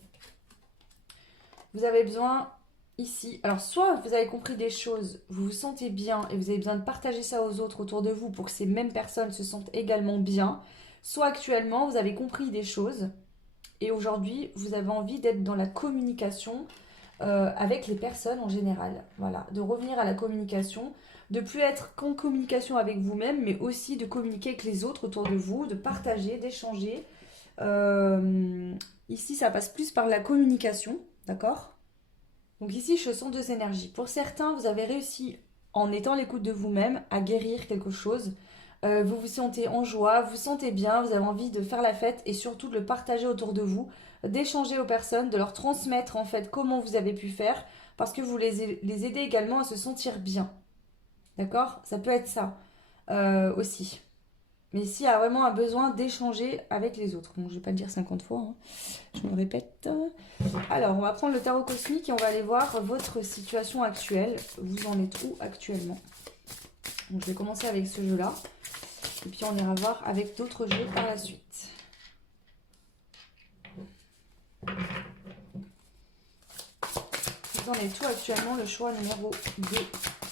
Vous avez besoin ici, alors soit vous avez compris des choses, vous vous sentez bien et vous avez besoin de partager ça aux autres autour de vous pour que ces mêmes personnes se sentent également bien, soit actuellement vous avez compris des choses et aujourd'hui vous avez envie d'être dans la communication avec les personnes en général. Voilà, de revenir à la communication, de plus être qu'en communication avec vous-même, mais aussi de communiquer avec les autres autour de vous, de partager, d'échanger. Ici, ça passe plus par la communication, d'accord? Donc ici, je sens 2 énergies. Pour certains, vous avez réussi, en étant à l'écoute de vous-même, à guérir quelque chose. Vous vous sentez en joie, vous vous sentez bien, vous avez envie de faire la fête et surtout de le partager autour de vous, d'échanger aux personnes, de leur transmettre en fait comment vous avez pu faire, parce que vous les aidez également à se sentir bien. D'accord? Ça peut être ça aussi. Mais ici, il y a vraiment un besoin d'échanger avec les autres. Bon, je ne vais pas le dire 50 fois, hein. Je me répète. Alors, on va prendre le tarot cosmique et on va aller voir votre situation actuelle. Vous en êtes où actuellement? Donc, je vais commencer avec ce jeu-là. Et puis, on ira voir avec d'autres jeux par la suite. Vous en êtes où actuellement, le choix numéro 2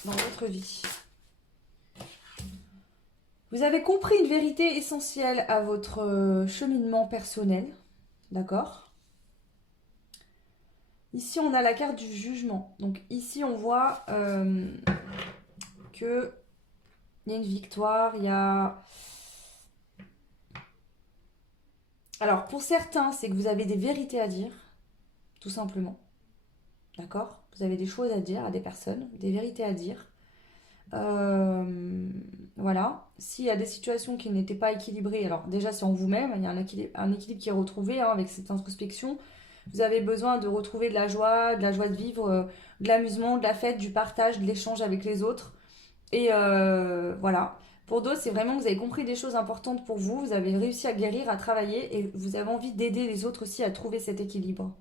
dans votre vie? Vous avez compris une vérité essentielle à votre cheminement personnel. D'accord? Ici, on a la carte du jugement. Donc ici, on voit que il y a une victoire, il y a... Alors, pour certains, c'est que vous avez des vérités à dire, tout simplement. D'accord? Vous avez des choses à dire à des personnes, des vérités à dire. Voilà. S'il y a des situations qui n'étaient pas équilibrées, alors déjà c'est en vous-même, il y a un équilibre qui est retrouvé, hein, avec cette introspection. Vous avez besoin de retrouver de la joie de vivre, de l'amusement, de la fête, du partage, de l'échange avec les autres. Et voilà. Pour d'autres, c'est vraiment que vous avez compris des choses importantes pour vous, vous avez réussi à guérir, à travailler, et vous avez envie d'aider les autres aussi à trouver cet équilibre.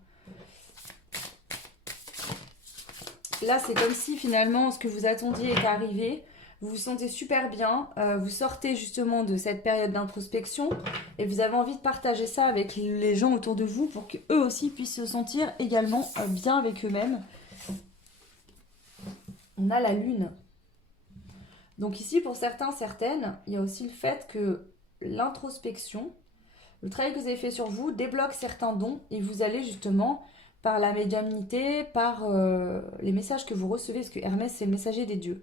Là, c'est comme si finalement ce que vous attendiez est arrivé. Vous vous sentez super bien. Vous sortez justement de cette période d'introspection et vous avez envie de partager ça avec les gens autour de vous pour qu'eux aussi puissent se sentir également bien avec eux-mêmes. On a la lune. Donc ici, pour certains, certaines, il y a aussi le fait que l'introspection, le travail que vous avez fait sur vous, débloque certains dons et vous allez justement, par la médiumnité, par les messages que vous recevez, parce que Hermès, c'est le messager des dieux.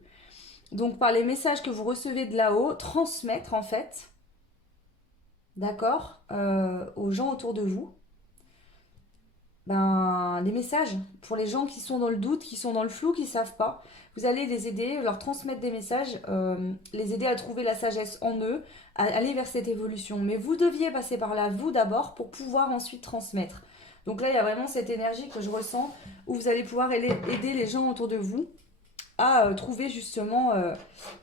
Donc, par les messages que vous recevez de là-haut, transmettre en fait, d'accord, aux gens autour de vous, les messages pour les gens qui sont dans le doute, qui sont dans le flou, qui ne savent pas. Vous allez les aider, leur transmettre des messages, les aider à trouver la sagesse en eux, à aller vers cette évolution. Mais vous deviez passer par là, vous d'abord, pour pouvoir ensuite transmettre. Donc là, il y a vraiment cette énergie que je ressens, où vous allez pouvoir aider les gens autour de vous à trouver justement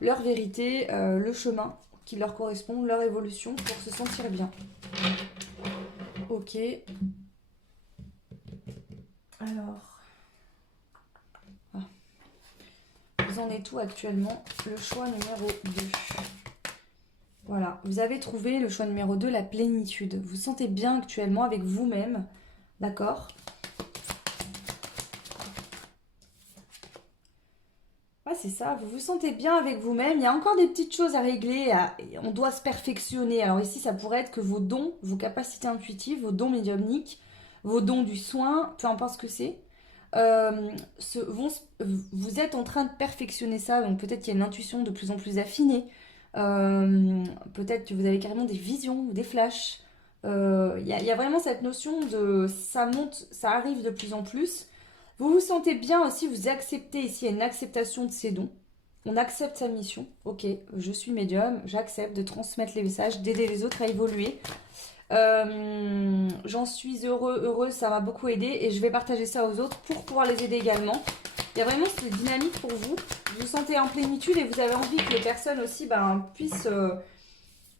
leur vérité, le chemin qui leur correspond, leur évolution, pour se sentir bien. Ok. Alors, vous en êtes où actuellement? Le choix numéro 2. Voilà, vous avez trouvé le choix numéro 2, la plénitude. Vous vous sentez bien actuellement avec vous-même, d'accord? Ouais, c'est ça, vous vous sentez bien avec vous-même. Il y a encore des petites choses à régler, on doit se perfectionner. Alors ici, ça pourrait être que vos dons, vos capacités intuitives, vos dons médiumniques, vos dons du soin, peu importe ce que c'est, vous êtes en train de perfectionner ça. Donc peut-être qu'il y a une intuition de plus en plus affinée. Peut-être que vous avez carrément des visions, des flashs. Il y a vraiment cette notion de ça monte, ça arrive de plus en plus. Vous vous sentez bien aussi, vous acceptez ici, il y a une acceptation de ces dons. On accepte sa mission. Ok, je suis médium, j'accepte de transmettre les messages, d'aider les autres à évoluer. J'en suis heureuse, ça m'a beaucoup aidé et je vais partager ça aux autres pour pouvoir les aider également. Il y a vraiment cette dynamique pour vous. Vous vous sentez en plénitude et vous avez envie que les personnes aussi puissent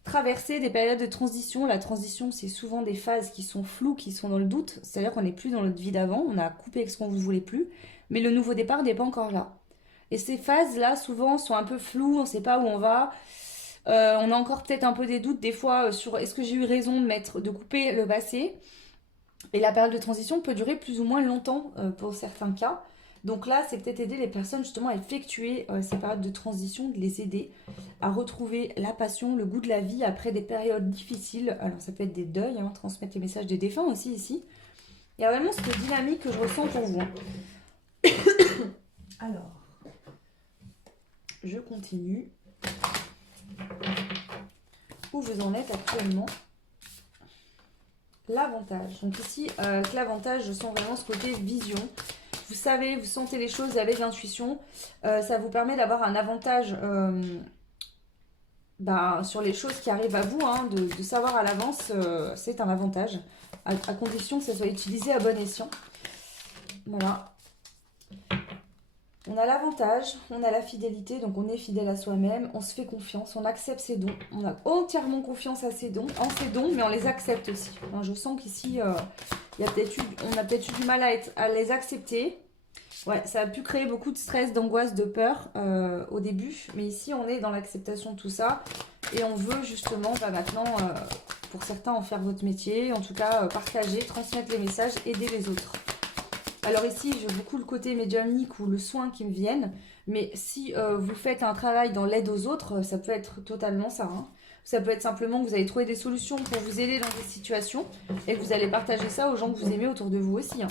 traverser des périodes de transition. La transition, c'est souvent des phases qui sont floues, qui sont dans le doute. C'est-à-dire qu'on n'est plus dans notre vie d'avant, on a coupé avec ce qu'on ne voulait plus, mais le nouveau départ n'est pas encore là. Et ces phases-là, souvent, sont un peu floues, on ne sait pas où on va. On a encore peut-être un peu des doutes des fois sur est-ce que j'ai eu raison de couper le passé. Et la période de transition peut durer plus ou moins longtemps pour certains cas. Donc là, c'est peut-être aider les personnes justement à effectuer ces périodes de transition, de les aider à retrouver la passion, le goût de la vie après des périodes difficiles. Alors ça peut être des deuils, hein, transmettre les messages des défunts aussi ici. Il y a vraiment cette dynamique que je ressens pour vous. Alors, je continue. Où vous en êtes actuellement? L'avantage. Donc ici, avec l'avantage, je sens vraiment ce côté vision. Vous savez, vous sentez les choses avec l'intuition. Ça vous permet d'avoir un avantage sur les choses qui arrivent à vous, hein, de savoir à l'avance, c'est un avantage, à condition que ça soit utilisé à bon escient. Voilà. On a l'avantage, on a la fidélité, donc on est fidèle à soi-même, on se fait confiance, on accepte ses dons, on a entièrement confiance en ses dons, mais on les accepte aussi. Hein, je sens qu'ici, on a peut-être eu du mal à les accepter. Ouais, ça a pu créer beaucoup de stress, d'angoisse, de peur au début, mais ici on est dans l'acceptation de tout ça et on veut justement maintenant, pour certains, en faire votre métier, en tout cas partager, transmettre les messages, aider les autres. Alors ici, j'ai beaucoup le côté médiumnique ou le soin qui me viennent, mais si vous faites un travail dans l'aide aux autres, ça peut être totalement ça. Hein. Ça peut être simplement que vous allez trouver des solutions pour vous aider dans des situations et que vous allez partager ça aux gens que vous aimez autour de vous aussi. Hein.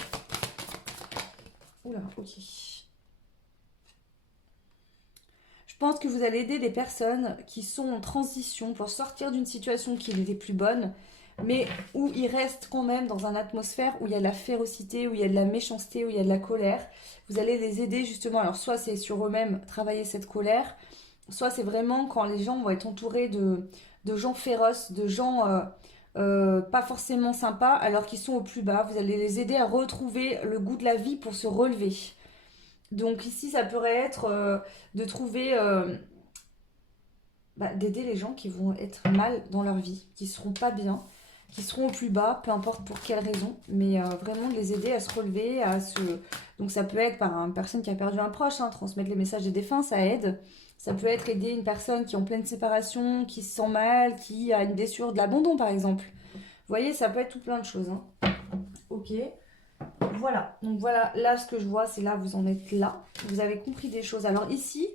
Oula, ok. Je pense que vous allez aider des personnes qui sont en transition pour sortir d'une situation qui n'était plus bonne, mais où ils restent quand même dans une atmosphère où il y a de la férocité, où il y a de la méchanceté, où il y a de la colère. Vous allez les aider justement, alors soit c'est sur eux-mêmes travailler cette colère, soit c'est vraiment quand les gens vont être entourés de gens féroces, de gens pas forcément sympas, alors qu'ils sont au plus bas. Vous allez les aider à retrouver le goût de la vie pour se relever. Donc ici, ça pourrait être de trouver, d'aider les gens qui vont être mal dans leur vie, qui seront pas bien, qui seront au plus bas, peu importe pour quelle raison, mais vraiment de les aider à se relever, à se... Donc ça peut être par une personne qui a perdu un proche, hein, transmettre les messages des défunts, ça aide. Ça peut être aider une personne qui est en pleine séparation, qui se sent mal, qui a une blessure de l'abandon par exemple. Vous voyez, ça peut être tout plein de choses. Hein. Ok. Voilà, donc voilà, là ce que je vois, c'est là, vous en êtes là. Vous avez compris des choses. Alors ici,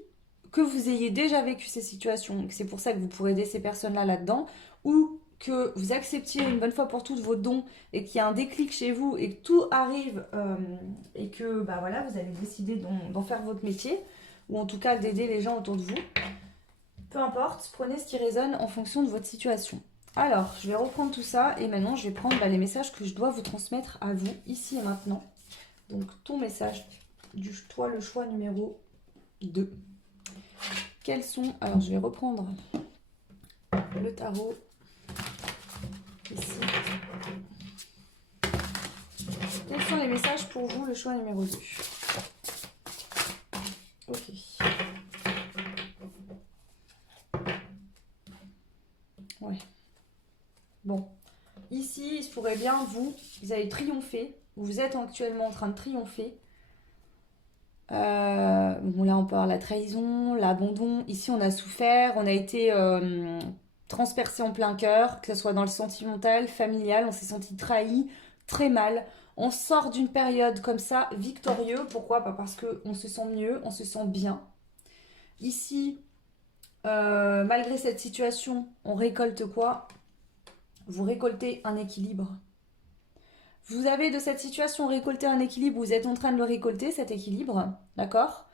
que vous ayez déjà vécu ces situations, c'est pour ça que vous pourrez aider ces personnes-là là-dedans, ou que vous acceptiez une bonne fois pour toutes vos dons et qu'il y a un déclic chez vous et que tout arrive et que voilà, vous allez décider d'en faire votre métier, ou en tout cas d'aider les gens autour de vous. Peu importe, prenez ce qui résonne en fonction de votre situation. Alors, je vais reprendre tout ça et maintenant je vais prendre les messages que je dois vous transmettre à vous, ici et maintenant. Donc, ton message, toi le choix numéro 2. Quels sont... Alors, je vais reprendre le tarot. Ici. Quels sont les messages pour vous, le choix numéro 2? Ok. Ouais. Bon. Ici, il se pourrait bien, vous avez triomphé. Vous êtes actuellement en train de triompher. Bon, là, on parle de la trahison, l'abandon. Ici, on a souffert, on a été transpercé en plein cœur, que ce soit dans le sentimental, familial, on s'est senti trahi, très mal. On sort d'une période comme ça, victorieux. Pourquoi? Pas parce qu'on se sent mieux, on se sent bien. Ici, malgré cette situation, on récolte quoi? Vous récoltez un équilibre. Vous avez de cette situation récolté un équilibre, vous êtes en train de le récolter, cet équilibre, d'accord?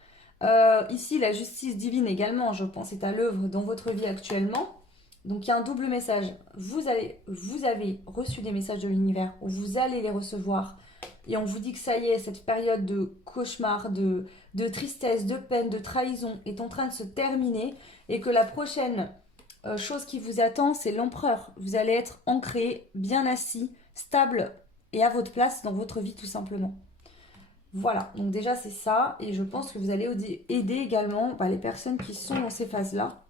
Ici, la justice divine également, je pense, est à l'œuvre dans votre vie actuellement. Donc, il y a un double message. Vous avez reçu des messages de l'univers, ou vous allez les recevoir, et on vous dit que ça y est, cette période de cauchemar, de tristesse, de peine, de trahison est en train de se terminer, et que la prochaine chose qui vous attend, c'est l'empereur. Vous allez être ancré, bien assis, stable, et à votre place dans votre vie tout simplement. Voilà, donc déjà c'est ça, et je pense que vous allez aider également les personnes qui sont dans ces phases-là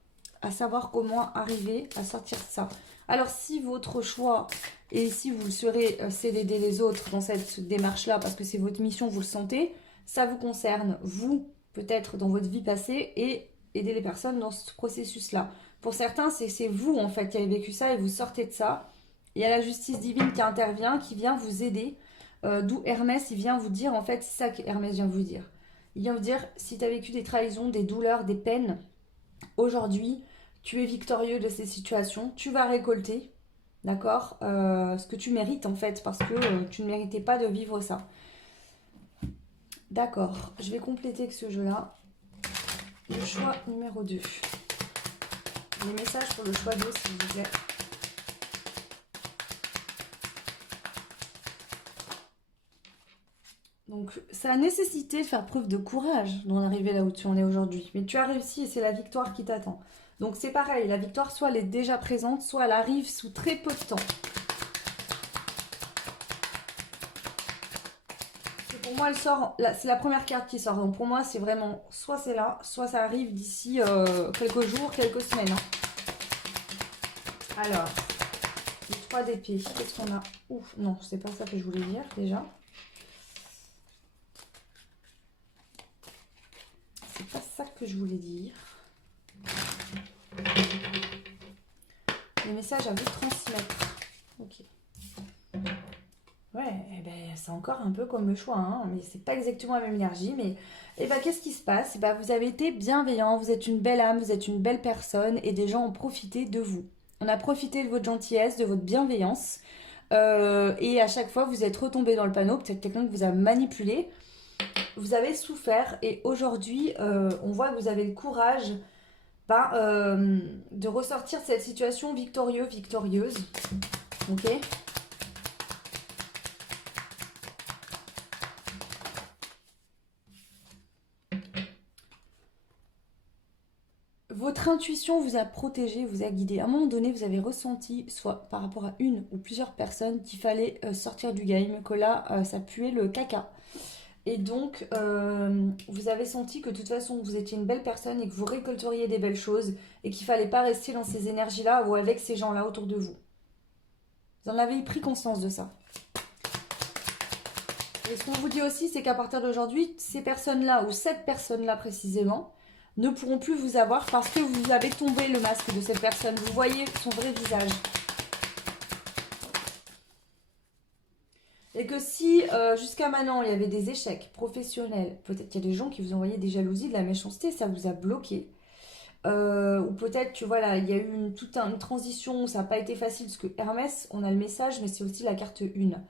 à savoir comment arriver à sortir de ça. Alors si votre choix, et si vous le serez, c'est d'aider les autres dans cette démarche-là, parce que c'est votre mission, vous le sentez, ça vous concerne, vous, peut-être dans votre vie passée, et aider les personnes dans ce processus-là. Pour certains, c'est vous en fait qui avez vécu ça et vous sortez de ça. Il y a la justice divine qui intervient, qui vient vous aider. D'où Hermès, il vient vous dire, en fait, c'est ça qu'Hermès vient vous dire. Il vient vous dire, si tu as vécu des trahisons, des douleurs, des peines, aujourd'hui, tu es victorieux de ces situations, tu vas récolter, d'accord, ce que tu mérites en fait, parce que tu ne méritais pas de vivre ça. D'accord, je vais compléter ce jeu-là. Le choix numéro 2. Les messages pour le choix 2, s'il vous plaît. Donc, ça a nécessité de faire preuve de courage d'en arriver là où tu en es aujourd'hui. Mais tu as réussi et c'est la victoire qui t'attend. Donc, c'est pareil, la victoire, soit elle est déjà présente, soit elle arrive sous très peu de temps. C'est Pour moi, elle sort, c'est la première carte qui sort. Donc pour moi, c'est vraiment soit c'est là, soit ça arrive d'ici quelques jours, quelques semaines, hein. Alors, les 3 d'épée, qu'est-ce qu'on a? Ouf, non, c'est pas ça que je voulais dire déjà. C'est pas ça que je voulais dire. Les messages à vous transmettre. Ok. Ouais, eh ben, c'est encore un peu comme le choix, hein, mais c'est pas exactement la même énergie. Mais eh ben, qu'est-ce qui se passe? Eh ben, vous avez été bienveillant, vous êtes une belle âme, vous êtes une belle personne et des gens ont profité de vous. On a profité de votre gentillesse, de votre bienveillance. Et à chaque fois, vous êtes retombé dans le panneau. Peut-être quelqu'un que vous a manipulé. Vous avez souffert et aujourd'hui, on voit que vous avez le courage de ressortir de cette situation victorieux, victorieuse. Ok? Votre intuition vous a protégé, vous a guidé. À un moment donné, vous avez ressenti, soit par rapport à une ou plusieurs personnes, qu'il fallait sortir du game, que là, ça puait le caca. Et donc, vous avez senti que de toute façon, vous étiez une belle personne et que vous récolteriez des belles choses et qu'il fallait pas rester dans ces énergies-là ou avec ces gens-là autour de vous. Vous en avez pris conscience de ça. Et ce qu'on vous dit aussi, c'est qu'à partir d'aujourd'hui, ces personnes-là ou cette personne-là précisément ne pourront plus vous avoir parce que vous avez tombé le masque de cette personne. Vous voyez son vrai visage. Et que si jusqu'à maintenant il y avait des échecs professionnels, peut-être qu'il y a des gens qui vous envoyaient des jalousies, de la méchanceté, ça vous a bloqué. Ou peut-être que voilà, il y a eu toute une transition, ça n'a pas été facile parce que Hermès, on a le message, mais c'est aussi la carte 1.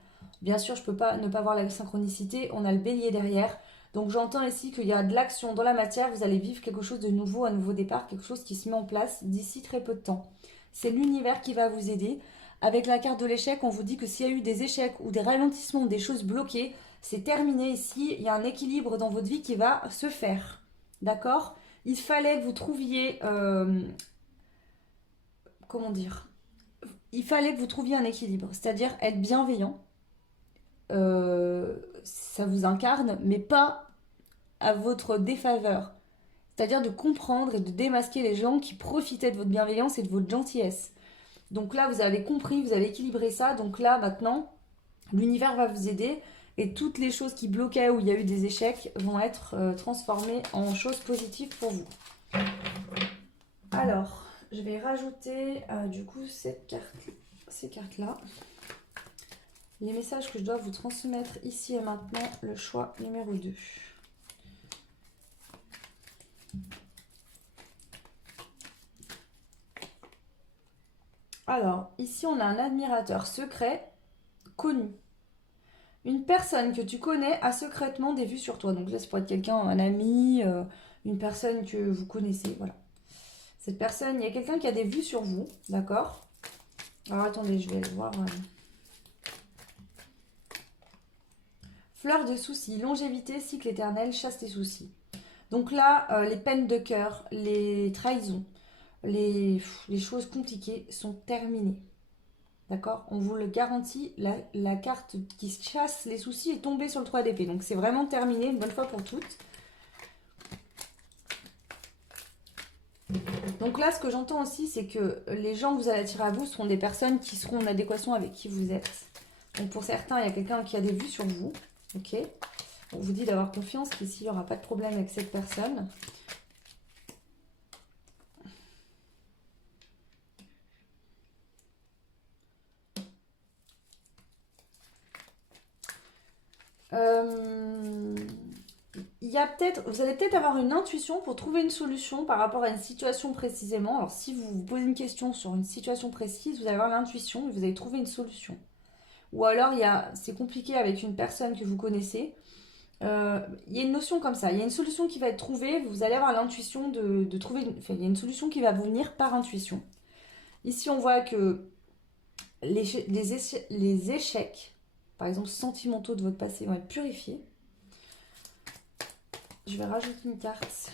Bien sûr, je ne peux pas ne pas voir la synchronicité, on a le bélier derrière. Donc j'entends ici qu'il y a de l'action dans la matière, vous allez vivre quelque chose de nouveau, un nouveau départ, quelque chose qui se met en place d'ici très peu de temps. C'est l'univers qui va vous aider. Avec la carte de l'échec, on vous dit que s'il y a eu des échecs ou des ralentissements, des choses bloquées, c'est terminé ici, il y a un équilibre dans votre vie qui va se faire. D'accord? Il fallait que vous trouviez... comment dire? Il fallait que vous trouviez un équilibre, c'est-à-dire être bienveillant. Ça vous incarne, mais pas à votre défaveur. C'est-à-dire de comprendre et de démasquer les gens qui profitaient de votre bienveillance et de votre gentillesse. Donc là, vous avez compris, vous avez équilibré ça. Donc là, maintenant, l'univers va vous aider. Et toutes les choses qui bloquaient où il y a eu des échecs vont être transformées en choses positives pour vous. Alors, je vais rajouter du coup ces cartes-là. Les messages que je dois vous transmettre ici et maintenant, le choix numéro 2. Alors, ici on a un admirateur secret, connu. Une personne que tu connais a secrètement des vues sur toi. Donc là, ça pourrait être quelqu'un, un ami, une personne que vous connaissez, voilà. Cette personne, il y a quelqu'un qui a des vues sur vous, d'accord? Alors attendez, je vais aller voir. Fleur de soucis, longévité, cycle éternel, chasse tes soucis. Donc là, les peines de cœur, les trahisons, les choses compliquées sont terminées. D'accord? On vous le garantit, la carte qui chasse les soucis est tombée sur le 3 d'épée. Donc c'est vraiment terminé, une bonne fois pour toutes. Donc là, ce que j'entends aussi, c'est que les gens que vous allez attirer à vous seront des personnes qui seront en adéquation avec qui vous êtes. Donc pour certains, il y a quelqu'un qui a des vues sur vous. Ok? On vous dit d'avoir confiance qu'ici, il n'y aura pas de problème avec cette personne. Vous allez peut-être avoir une intuition pour trouver une solution par rapport à une situation précisément. Alors si vous vous posez une question sur une situation précise, vous allez avoir l'intuition et vous allez trouver une solution. Ou alors c'est compliqué avec une personne que vous connaissez. Il y a une notion comme ça, il y a une solution qui va être trouvée, vous allez avoir l'intuition de trouver, il y a une solution qui va vous venir par intuition. Ici on voit que les échecs, par exemple sentimentaux de votre passé, vont être purifiés. Je vais rajouter une carte.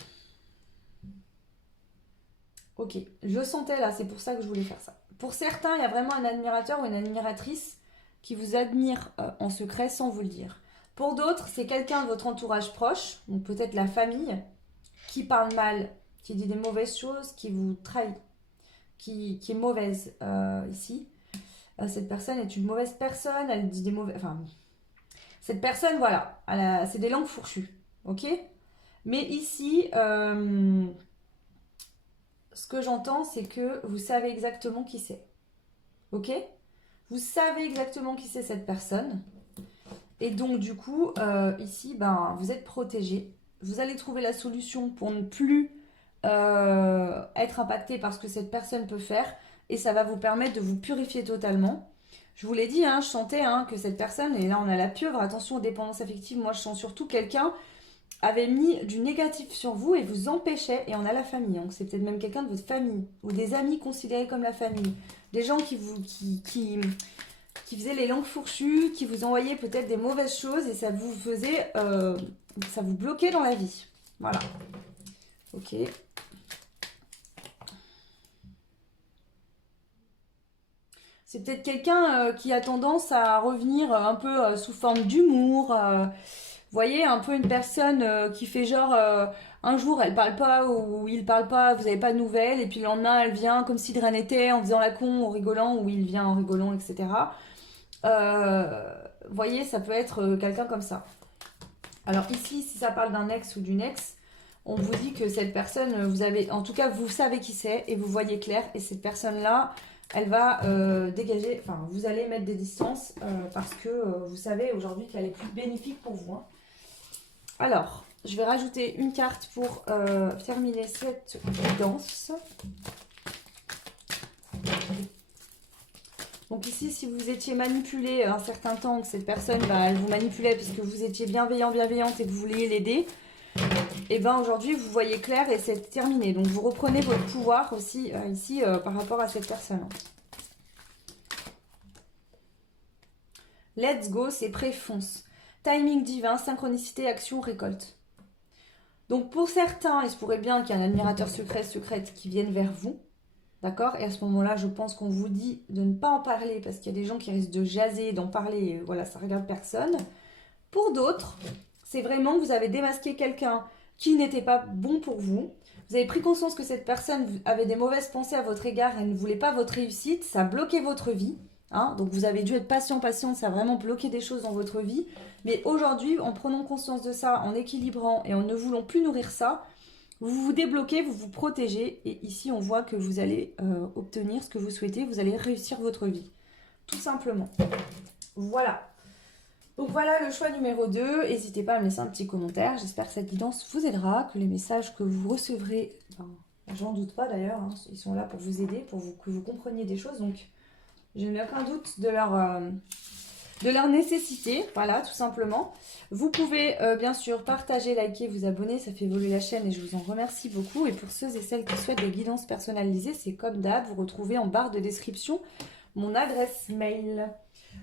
Ok, je sentais là, c'est pour ça que je voulais faire ça. Pour certains, il y a vraiment un admirateur ou une admiratrice qui vous admire en secret sans vous le dire. Pour d'autres, c'est quelqu'un de votre entourage proche, donc peut-être la famille, qui parle mal, qui dit des mauvaises choses, qui vous trahit, qui est mauvaise ici. Cette personne est une mauvaise personne, elle dit des mauvais... Enfin, cette personne, voilà, c'est des langues fourchues, ok? Mais ici, ce que j'entends, c'est que vous savez exactement qui c'est, ok? Vous savez exactement qui c'est cette personne. Et donc, du coup, ici, ben, vous êtes protégé. Vous allez trouver la solution pour ne plus être impacté par ce que cette personne peut faire. Et ça va vous permettre de vous purifier totalement. Je vous l'ai dit, hein, je sentais que cette personne, et là on a la pieuvre, attention aux dépendances affectives, moi je sens surtout quelqu'un avait mis du négatif sur vous et vous empêchait, et on a la famille, donc c'est peut-être même quelqu'un de votre famille, ou des amis considérés comme la famille, des gens qui faisaient les langues fourchues, qui vous envoyaient peut-être des mauvaises choses, et ça vous faisait, ça vous bloquait dans la vie. Voilà. Ok. C'est peut-être quelqu'un qui a tendance à revenir un peu sous forme d'humour. Vous voyez, un peu une personne qui fait genre un jour elle parle pas ou il parle pas, vous n'avez pas de nouvelles, et puis le lendemain elle vient comme si de rien n'était en faisant la con, en rigolant, ou il vient en rigolant, etc. Vous voyez, ça peut être quelqu'un comme ça. Alors ici, si ça parle d'un ex ou d'une ex, on vous dit que cette personne, vous avez, en tout cas, vous savez qui c'est et vous voyez clair. Et cette personne-là, elle va dégager, enfin, vous allez mettre des distances parce que vous savez aujourd'hui qu'elle est plus bénéfique pour vous. Hein. Alors, je vais rajouter une carte pour terminer cette danse. Donc ici, si vous étiez manipulé un certain temps, que cette personne, elle vous manipulait puisque vous étiez bienveillante et que vous vouliez l'aider, et bien aujourd'hui, vous voyez clair et c'est terminé. Donc vous reprenez votre pouvoir aussi ici par rapport à cette personne. Let's go, c'est pré-fonce. Timing divin, synchronicité, action, récolte. Donc pour certains, il se pourrait bien qu'il y ait un admirateur secrète qui vienne vers vous. D'accord? Et à ce moment-là, je pense qu'on vous dit de ne pas en parler parce qu'il y a des gens qui risquent de jaser, d'en parler. Et voilà, ça ne regarde personne. Pour d'autres, c'est vraiment que vous avez démasqué quelqu'un qui n'était pas bon pour vous. Vous avez pris conscience que cette personne avait des mauvaises pensées à votre égard, elle ne voulait pas votre réussite, ça bloquait votre vie. Hein, donc vous avez dû être patiente, ça a vraiment bloqué des choses dans votre vie. Mais aujourd'hui, en prenant conscience de ça, en équilibrant et en ne voulant plus nourrir ça, vous vous débloquez, vous vous protégez. Et ici, on voit que vous allez obtenir ce que vous souhaitez, vous allez réussir votre vie. Tout simplement. Voilà. Donc voilà le choix numéro 2. N'hésitez pas à me laisser un petit commentaire. J'espère que cette guidance vous aidera, que les messages que vous recevrez, j'en doute pas d'ailleurs, hein, ils sont là pour vous aider, que vous compreniez des choses. Donc je n'ai aucun doute de leur nécessité. Voilà, tout simplement. Vous pouvez bien sûr partager, liker, vous abonner. Ça fait évoluer la chaîne et je vous en remercie beaucoup. Et pour ceux et celles qui souhaitent des guidances personnalisées, c'est comme d'hab. Vous retrouvez en barre de description mon adresse mail.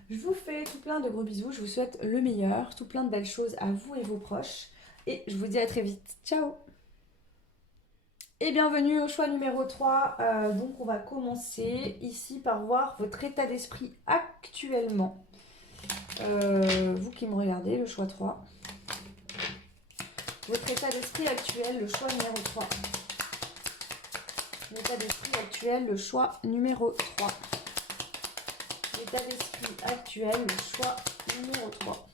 Je vous fais tout plein de gros bisous, je vous souhaite le meilleur, tout plein de belles choses à vous et vos proches. Et je vous dis à très vite. Ciao! Et bienvenue au choix numéro 3. Donc on va commencer ici par voir votre état d'esprit actuellement. Vous qui me regardez, le choix 3. Votre état d'esprit actuel, le choix numéro 3. L'état d'esprit actuel, le choix numéro 3. L'état d'esprit actuel, le choix numéro 3.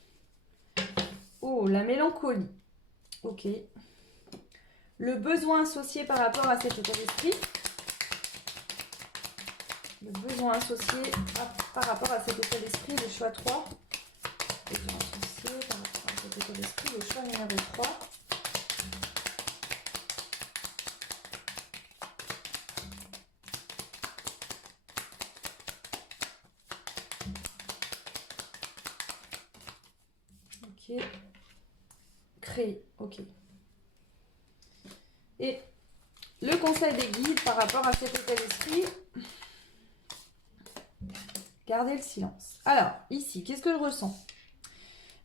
Oh, la mélancolie. Ok. Le besoin associé par rapport à cet état d'esprit. Le besoin associé par rapport à cet état d'esprit, le choix 3. Le besoin associé par rapport à cet état d'esprit, le choix numéro 3. Ok. Créer. Ok. Et le conseil des guides par rapport à cet état d'esprit, gardez le silence. Alors, ici, qu'est-ce que je ressens?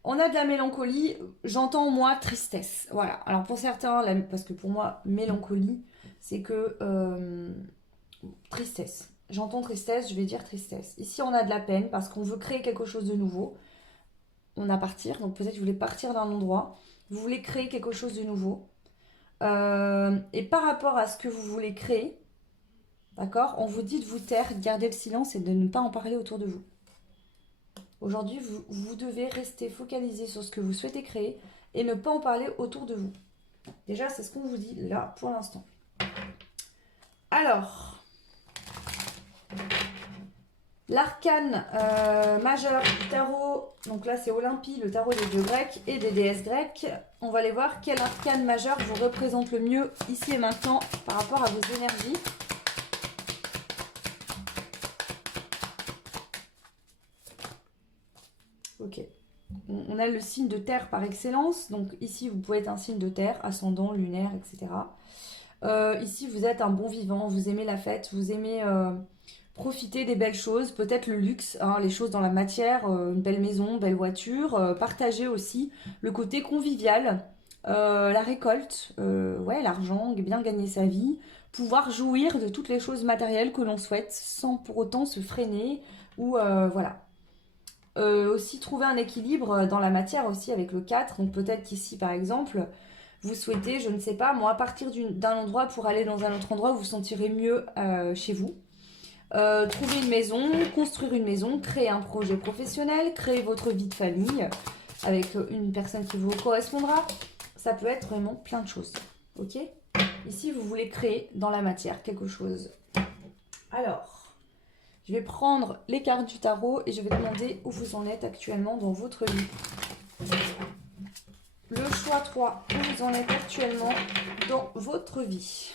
On a de la mélancolie, j'entends moi tristesse. Voilà. Alors pour certains, parce que pour moi, mélancolie, c'est que tristesse. J'entends tristesse, je vais dire tristesse. Ici, on a de la peine parce qu'on veut créer quelque chose de nouveau. on a partir. Donc peut-être que vous voulez partir d'un endroit. Vous voulez créer quelque chose de nouveau. Et par rapport à ce que vous voulez créer, d'accord, on vous dit de vous taire, de garder le silence et de ne pas en parler autour de vous. Aujourd'hui, vous devez rester focalisé sur ce que vous souhaitez créer et ne pas en parler autour de vous. Déjà, c'est ce qu'on vous dit là pour l'instant. Alors, l'arcane majeur du tarot, donc là c'est Olympie, le tarot des dieux grecs et des déesses grecques. On va aller voir quel arcane majeur vous représente le mieux ici et maintenant par rapport à vos énergies. Ok. On a le signe de terre par excellence. Donc ici, vous pouvez être un signe de terre, ascendant, lunaire, etc. Ici, vous êtes un bon vivant, vous aimez la fête, vous aimez profiter des belles choses, peut-être le luxe, hein, les choses dans la matière, une belle maison, belle voiture, partager aussi le côté convivial, la récolte, ouais, l'argent, bien gagner sa vie, pouvoir jouir de toutes les choses matérielles que l'on souhaite sans pour autant se freiner ou voilà. Aussi trouver un équilibre dans la matière aussi avec le 4. Donc peut-être qu'ici par exemple, vous souhaitez, je ne sais pas, moi partir d'un endroit pour aller dans un autre endroit où vous vous sentirez mieux chez vous. Trouver une maison, construire une maison, créer un projet professionnel, créer votre vie de famille avec une personne qui vous correspondra. Ça peut être vraiment plein de choses. Ok ? Ici, vous voulez créer dans la matière quelque chose. Alors... je vais prendre les cartes du tarot et je vais demander où vous en êtes actuellement dans votre vie. Le choix 3, où vous en êtes actuellement dans votre vie.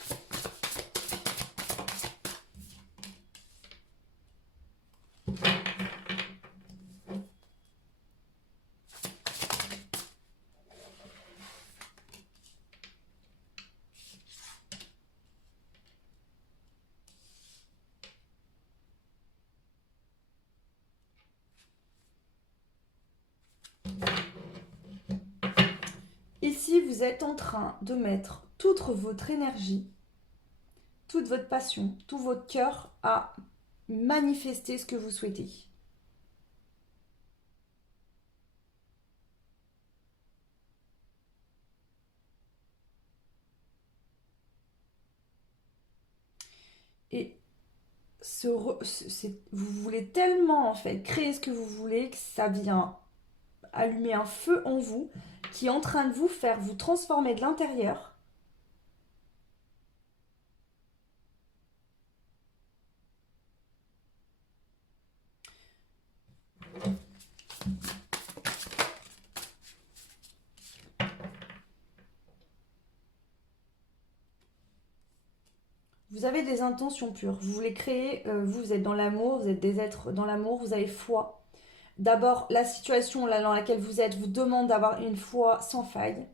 Ici, vous êtes en train de mettre toute votre énergie, toute votre passion, tout votre cœur à manifester ce que vous souhaitez. Et vous voulez tellement en fait créer ce que vous voulez que ça vient allumer un feu en vous qui est en train de vous faire vous transformer de l'intérieur. Vous avez des intentions pures, vous voulez créer, vous êtes dans l'amour, vous êtes des êtres dans l'amour, vous avez foi. D'abord, la situation là dans laquelle vous êtes vous demande d'avoir une foi sans faille.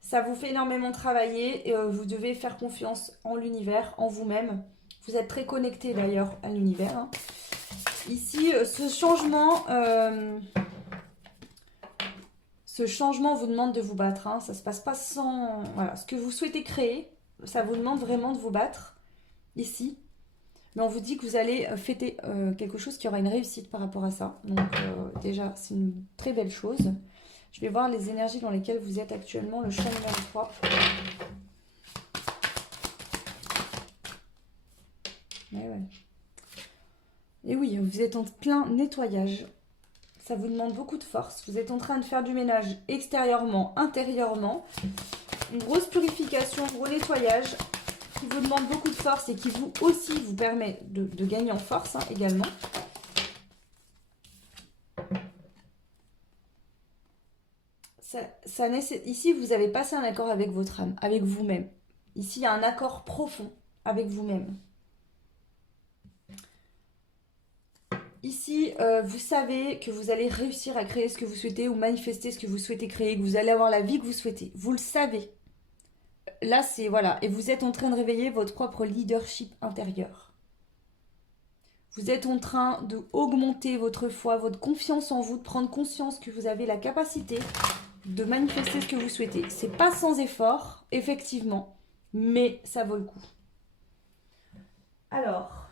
Ça vous fait énormément travailler et vous devez faire confiance en l'univers, en vous-même. Vous êtes très connecté d'ailleurs à l'univers. Hein. Ici, ce changement vous demande de vous battre. Hein. Ça se passe pas sans... Voilà. Ce que vous souhaitez créer, ça vous demande vraiment de vous battre ici. Mais on vous dit que vous allez fêter quelque chose qui aura une réussite par rapport à ça. Donc déjà, c'est une très belle chose. Je vais voir les énergies dans lesquelles vous êtes actuellement, le choix numéro 3. Ouais. Et oui, vous êtes en plein nettoyage. Ça vous demande beaucoup de force. Vous êtes en train de faire du ménage extérieurement, intérieurement. Une grosse purification, un gros nettoyage qui vous demande beaucoup de force et qui vous aussi vous permet de gagner en force hein, également. Ici, vous avez passé un accord avec votre âme, avec vous-même. Ici, il y a un accord profond avec vous-même. Ici, vous savez que vous allez réussir à créer ce que vous souhaitez ou manifester ce que vous souhaitez créer, que vous allez avoir la vie que vous souhaitez. Vous le savez. Là, c'est voilà. Et vous êtes en train de réveiller votre propre leadership intérieur. Vous êtes en train d'augmenter votre foi, votre confiance en vous, de prendre conscience que vous avez la capacité de manifester ce que vous souhaitez. C'est pas sans effort, effectivement, mais ça vaut le coup. Alors,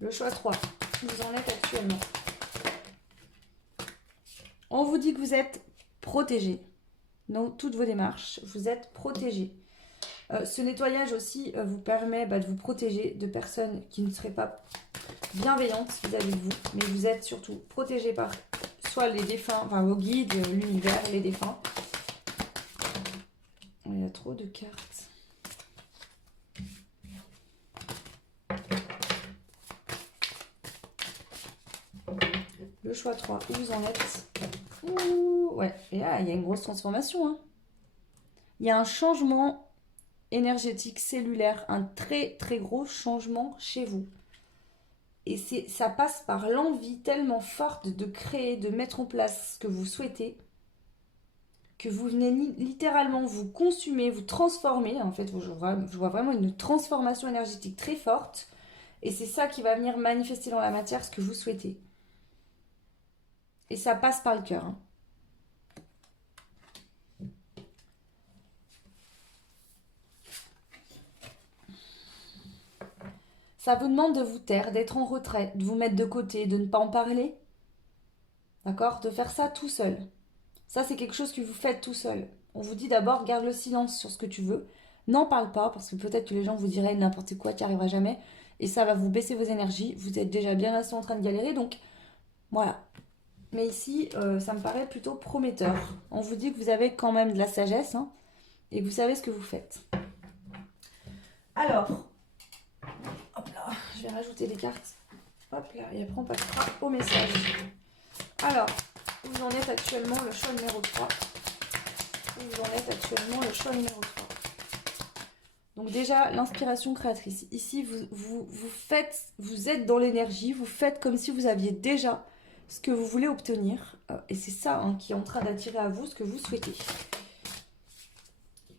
le choix 3. vous en êtes actuellement. On vous dit que vous êtes protégé. Dans toutes vos démarches, vous êtes protégé. Ce nettoyage aussi vous permet de vous protéger de personnes qui ne seraient pas bienveillantes vis-à-vis de vous. Mais vous êtes surtout protégé par soit les défunts, enfin vos guides, l'univers, les défunts. Il y a trop de cartes. Le choix 3, où vous en êtes? Ouh, ouais, et là, il y a une grosse transformation. Hein. Il y a un changement énergétique, cellulaire, un très très gros changement chez vous. Et ça passe par l'envie tellement forte de créer, de mettre en place ce que vous souhaitez, que vous venez littéralement vous consumer, vous transformer. En fait, je vois vraiment une transformation énergétique très forte. Et c'est ça qui va venir manifester dans la matière ce que vous souhaitez. Et ça passe par le cœur. Hein. Ça vous demande de vous taire, d'être en retrait, de vous mettre de côté, de ne pas en parler. D'accord? De faire ça tout seul. Ça, c'est quelque chose que vous faites tout seul. On vous dit d'abord, garde le silence sur ce que tu veux. N'en parle pas, parce que peut-être que les gens vous diraient n'importe quoi, tu n'y arriveras jamais. Et ça va vous baisser vos énergies. Vous êtes déjà bien assez en train de galérer, donc voilà. Mais ici, ça me paraît plutôt prometteur. On vous dit que vous avez quand même de la sagesse, hein, et que vous savez ce que vous faites. Alors, hop là, je vais rajouter des cartes. Hop là, et après on passera au message. Alors, où vous en êtes actuellement, le choix numéro 3. Où vous en êtes actuellement, le choix numéro 3. Donc déjà, l'inspiration créatrice. Ici, vous êtes dans l'énergie, vous faites comme si vous aviez déjà ce que vous voulez obtenir. Et c'est ça hein, qui est en train d'attirer à vous ce que vous souhaitez.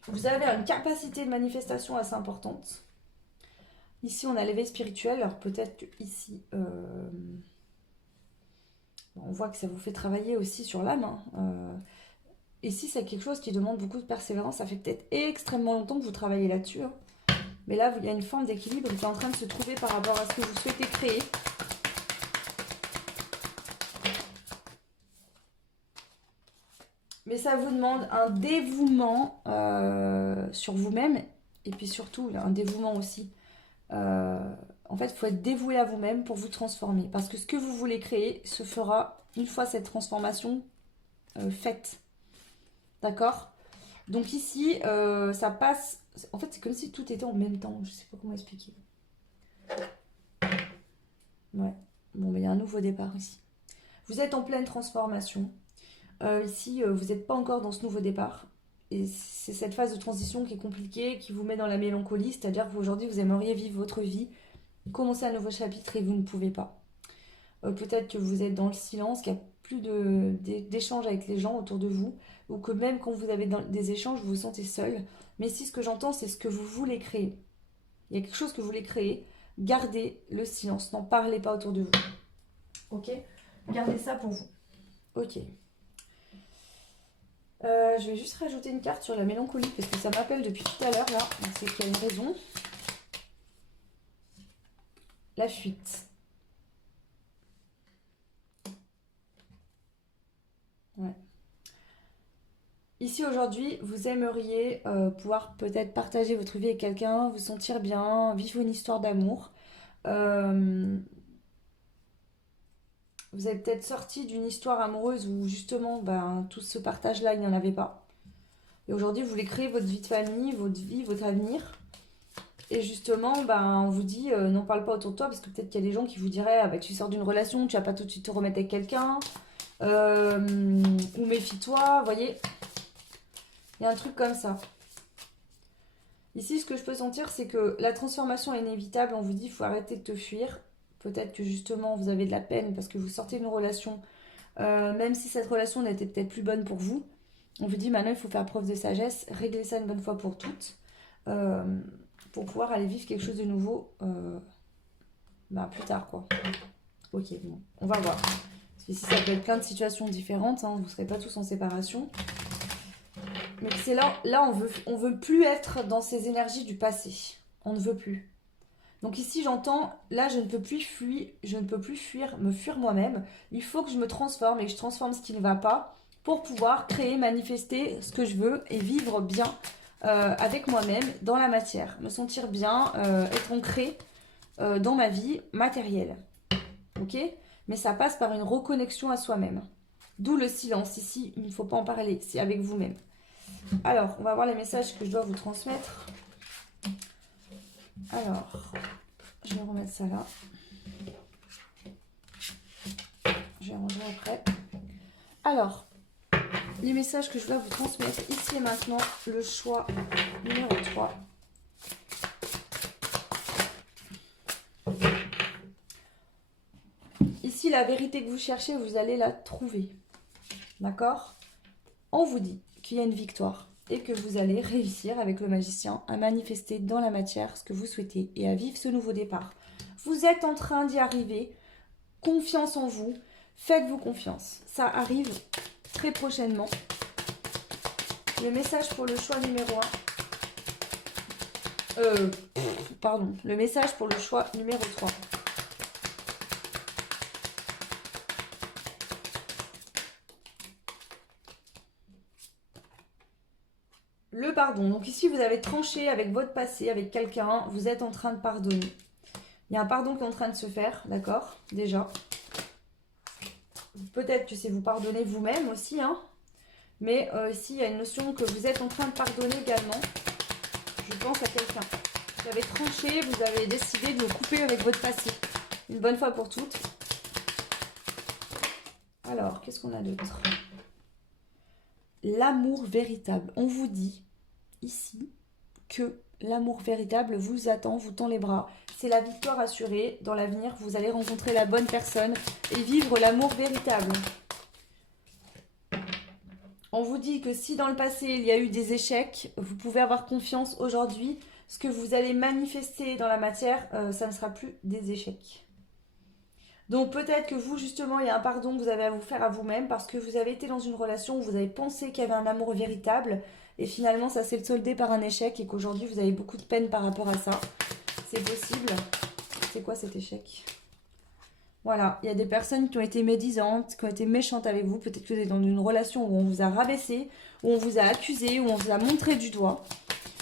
Vous avez une capacité de manifestation assez importante. Ici, on a l'éveil spirituel. Alors peut-être que ici, on voit que ça vous fait travailler aussi sur l'âme. Hein. Ici, c'est quelque chose qui demande beaucoup de persévérance. Ça fait peut-être extrêmement longtemps que vous travaillez là-dessus. Hein. Mais là, il y a une forme d'équilibre qui est en train de se trouver par rapport à ce que vous souhaitez créer. Mais ça vous demande un dévouement sur vous-même. Et puis surtout, un dévouement aussi. En fait, il faut être dévoué à vous-même pour vous transformer. Parce que ce que vous voulez créer se fera une fois cette transformation faite. D'accord? Donc ici, ça passe... En fait, c'est comme si tout était en même temps. Je ne sais pas comment expliquer. Ouais. Bon, mais il y a un nouveau départ ici. Vous êtes en pleine transformation. Ici, vous n'êtes pas encore dans ce nouveau départ. Et c'est cette phase de transition qui est compliquée, qui vous met dans la mélancolie. C'est-à-dire qu'aujourd'hui, vous aimeriez vivre votre vie, commencer un nouveau chapitre et vous ne pouvez pas. Peut-être que vous êtes dans le silence, qu'il n'y a plus d'échanges avec les gens autour de vous, ou que même quand vous avez des échanges, vous vous sentez seul. Mais si ce que j'entends, c'est ce que vous voulez créer. Il y a quelque chose que vous voulez créer. Gardez le silence, n'en parlez pas autour de vous. Ok? Gardez ça pour vous. Ok. Je vais juste rajouter une carte sur la mélancolie, parce que ça m'appelle depuis tout à l'heure, là. Donc c'est qu'il y a une raison. La fuite. Ouais. Ici aujourd'hui, vous aimeriez pouvoir peut-être partager votre vie avec quelqu'un, vous sentir bien, vivre une histoire d'amour. Vous êtes peut-être sorti d'une histoire amoureuse où justement tout ce partage-là, il n'y en avait pas. Et aujourd'hui, vous voulez créer votre vie de famille, votre vie, votre avenir. Et justement, on vous dit, n'en parle pas autour de toi, parce que peut-être qu'il y a des gens qui vous diraient, tu sors d'une relation, tu vas pas tout de suite te remettre avec quelqu'un. Ou méfie-toi, vous voyez. Il y a un truc comme ça. Ici, ce que je peux sentir, c'est que la transformation est inévitable. On vous dit, il faut arrêter de te fuir. Peut-être que justement, vous avez de la peine parce que vous sortez d'une relation. Même si cette relation n'était peut-être plus bonne pour vous. On vous dit, maintenant, il faut faire preuve de sagesse. Régler ça une bonne fois pour toutes. Pour pouvoir aller vivre quelque chose de nouveau plus tard, quoi. Ok, bon, on va voir. Parce que ici, ça peut être plein de situations différentes. Hein, vous ne serez pas tous en séparation. Mais c'est là on veut plus être dans ces énergies du passé. On ne veut plus. Donc ici, j'entends, là, je ne peux plus fuir, me fuir moi-même. Il faut que je me transforme et que je transforme ce qui ne va pas pour pouvoir créer, manifester ce que je veux et vivre bien avec moi-même dans la matière. Me sentir bien, être ancré dans ma vie matérielle. Ok? Mais ça passe par une reconnexion à soi-même. D'où le silence. Ici, il ne faut pas en parler, c'est avec vous-même. Alors, on va voir les messages que je dois vous transmettre. Alors, je vais remettre ça là. Je vais ranger après. Alors, les messages que je dois vous transmettre ici et maintenant, le choix numéro 3. Ici, la vérité que vous cherchez, vous allez la trouver. D'accord? On vous dit qu'il y a une victoire et que vous allez réussir avec le magicien à manifester dans la matière ce que vous souhaitez et à vivre ce nouveau départ. Vous êtes en train d'y arriver. Confiance en vous. Faites-vous confiance. Ça arrive très prochainement. Le message pour le choix numéro 1. Pardon. Le message pour le choix numéro 3. Le pardon. Donc ici, vous avez tranché avec votre passé, avec quelqu'un. Vous êtes en train de pardonner. Il y a un pardon qui est en train de se faire, d'accord? Déjà. Peut-être que c'est vous pardonner vous-même aussi, hein. Mais ici, il y a une notion que vous êtes en train de pardonner également. Je pense à quelqu'un. Vous avez tranché, vous avez décidé de vous couper avec votre passé. Une bonne fois pour toutes. Alors, qu'est-ce qu'on a d'autre? L'amour véritable. On vous dit ici que l'amour véritable vous attend, vous tend les bras. C'est la victoire assurée. Dans l'avenir, vous allez rencontrer la bonne personne et vivre l'amour véritable. On vous dit que si dans le passé, il y a eu des échecs, vous pouvez avoir confiance aujourd'hui. Ce que vous allez manifester dans la matière, ça ne sera plus des échecs. Donc peut-être que vous, justement, il y a un pardon que vous avez à vous faire à vous-même parce que vous avez été dans une relation où vous avez pensé qu'il y avait un amour véritable et finalement ça s'est soldé par un échec et qu'aujourd'hui vous avez beaucoup de peine par rapport à ça. C'est possible. C'est quoi cet échec? Voilà, il y a des personnes qui ont été médisantes, qui ont été méchantes avec vous. Peut-être que vous êtes dans une relation où on vous a rabaissé, où on vous a accusé, où on vous a montré du doigt.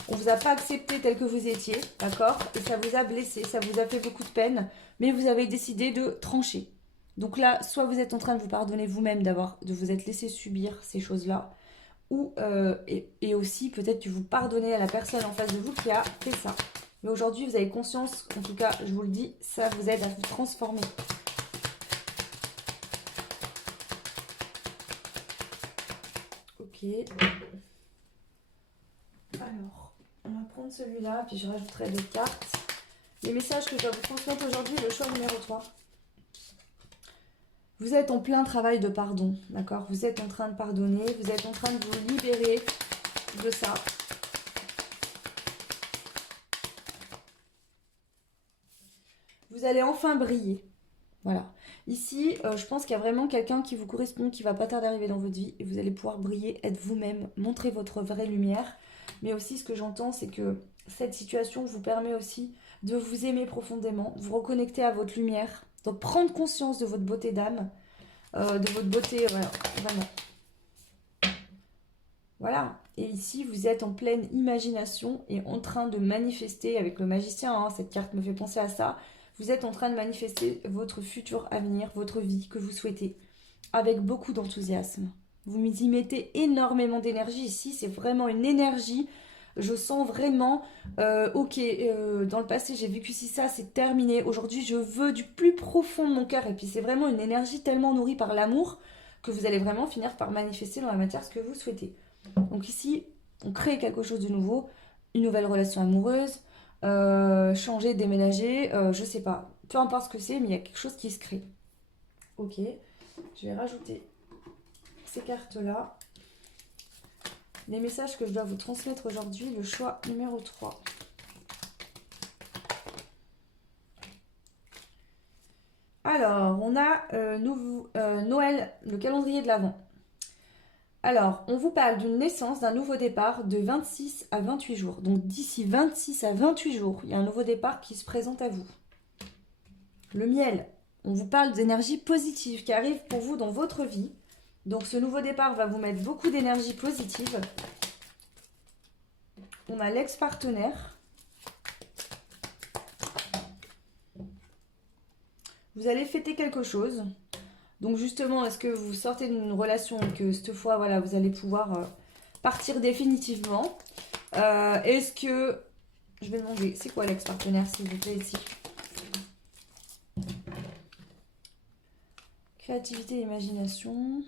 On vous a pas accepté tel que vous étiez, d'accord? Et ça vous a blessé, ça vous a fait beaucoup de peine, mais vous avez décidé de trancher. Donc là, soit vous êtes en train de vous pardonner vous-même de vous être laissé subir ces choses-là, ou et aussi peut-être que vous pardonnez à la personne en face de vous qui a fait ça. Mais aujourd'hui, vous avez conscience, en tout cas, je vous le dis, ça vous aide à vous transformer. Ok. Alors, on va prendre celui-là, puis je rajouterai des cartes. Les messages que je dois vous transmettre aujourd'hui, le choix numéro 3. Vous êtes en plein travail de pardon, d'accord? Vous êtes en train de pardonner, vous êtes en train de vous libérer de ça. Vous allez enfin briller. Voilà. Ici, je pense qu'il y a vraiment quelqu'un qui vous correspond, qui va pas tarder d'arriver dans votre vie et vous allez pouvoir briller, être vous-même, montrer votre vraie lumière. Mais aussi, ce que j'entends, c'est que cette situation vous permet aussi de vous aimer profondément, de vous reconnecter à votre lumière, de prendre conscience de votre beauté d'âme, de votre beauté, voilà, vraiment. Voilà. Et ici, vous êtes en pleine imagination et en train de manifester avec le magicien, hein, cette carte me fait penser à ça. Vous êtes en train de manifester votre futur avenir, votre vie que vous souhaitez, avec beaucoup d'enthousiasme. Vous y mettez énormément d'énergie ici, c'est vraiment une énergie. Je sens vraiment, ok, dans le passé j'ai vécu si ça, c'est terminé. Aujourd'hui je veux du plus profond de mon cœur. Et puis c'est vraiment une énergie tellement nourrie par l'amour que vous allez vraiment finir par manifester dans la matière ce que vous souhaitez. Donc ici, on crée quelque chose de nouveau, une nouvelle relation amoureuse, changer, déménager, je sais pas. Peu importe ce que c'est, mais il y a quelque chose qui se crée. Ok, je vais rajouter ces cartes-là. Les messages que je dois vous transmettre aujourd'hui, le choix numéro 3. Alors, on a Noël, le calendrier de l'Avent. Alors, on vous parle d'une naissance, d'un nouveau départ de 26 à 28 jours. Donc d'ici 26 à 28 jours, il y a un nouveau départ qui se présente à vous. Le miel, on vous parle d'énergie positive qui arrive pour vous dans votre vie. Donc ce nouveau départ va vous mettre beaucoup d'énergie positive. On a l'ex-partenaire. Vous allez fêter quelque chose. Donc justement, est-ce que vous sortez d'une relation et que cette fois, voilà, vous allez pouvoir partir définitivement? Est-ce que... Je vais demander, c'est quoi l'ex-partenaire, s'il vous plaît, ici? Créativité et imagination.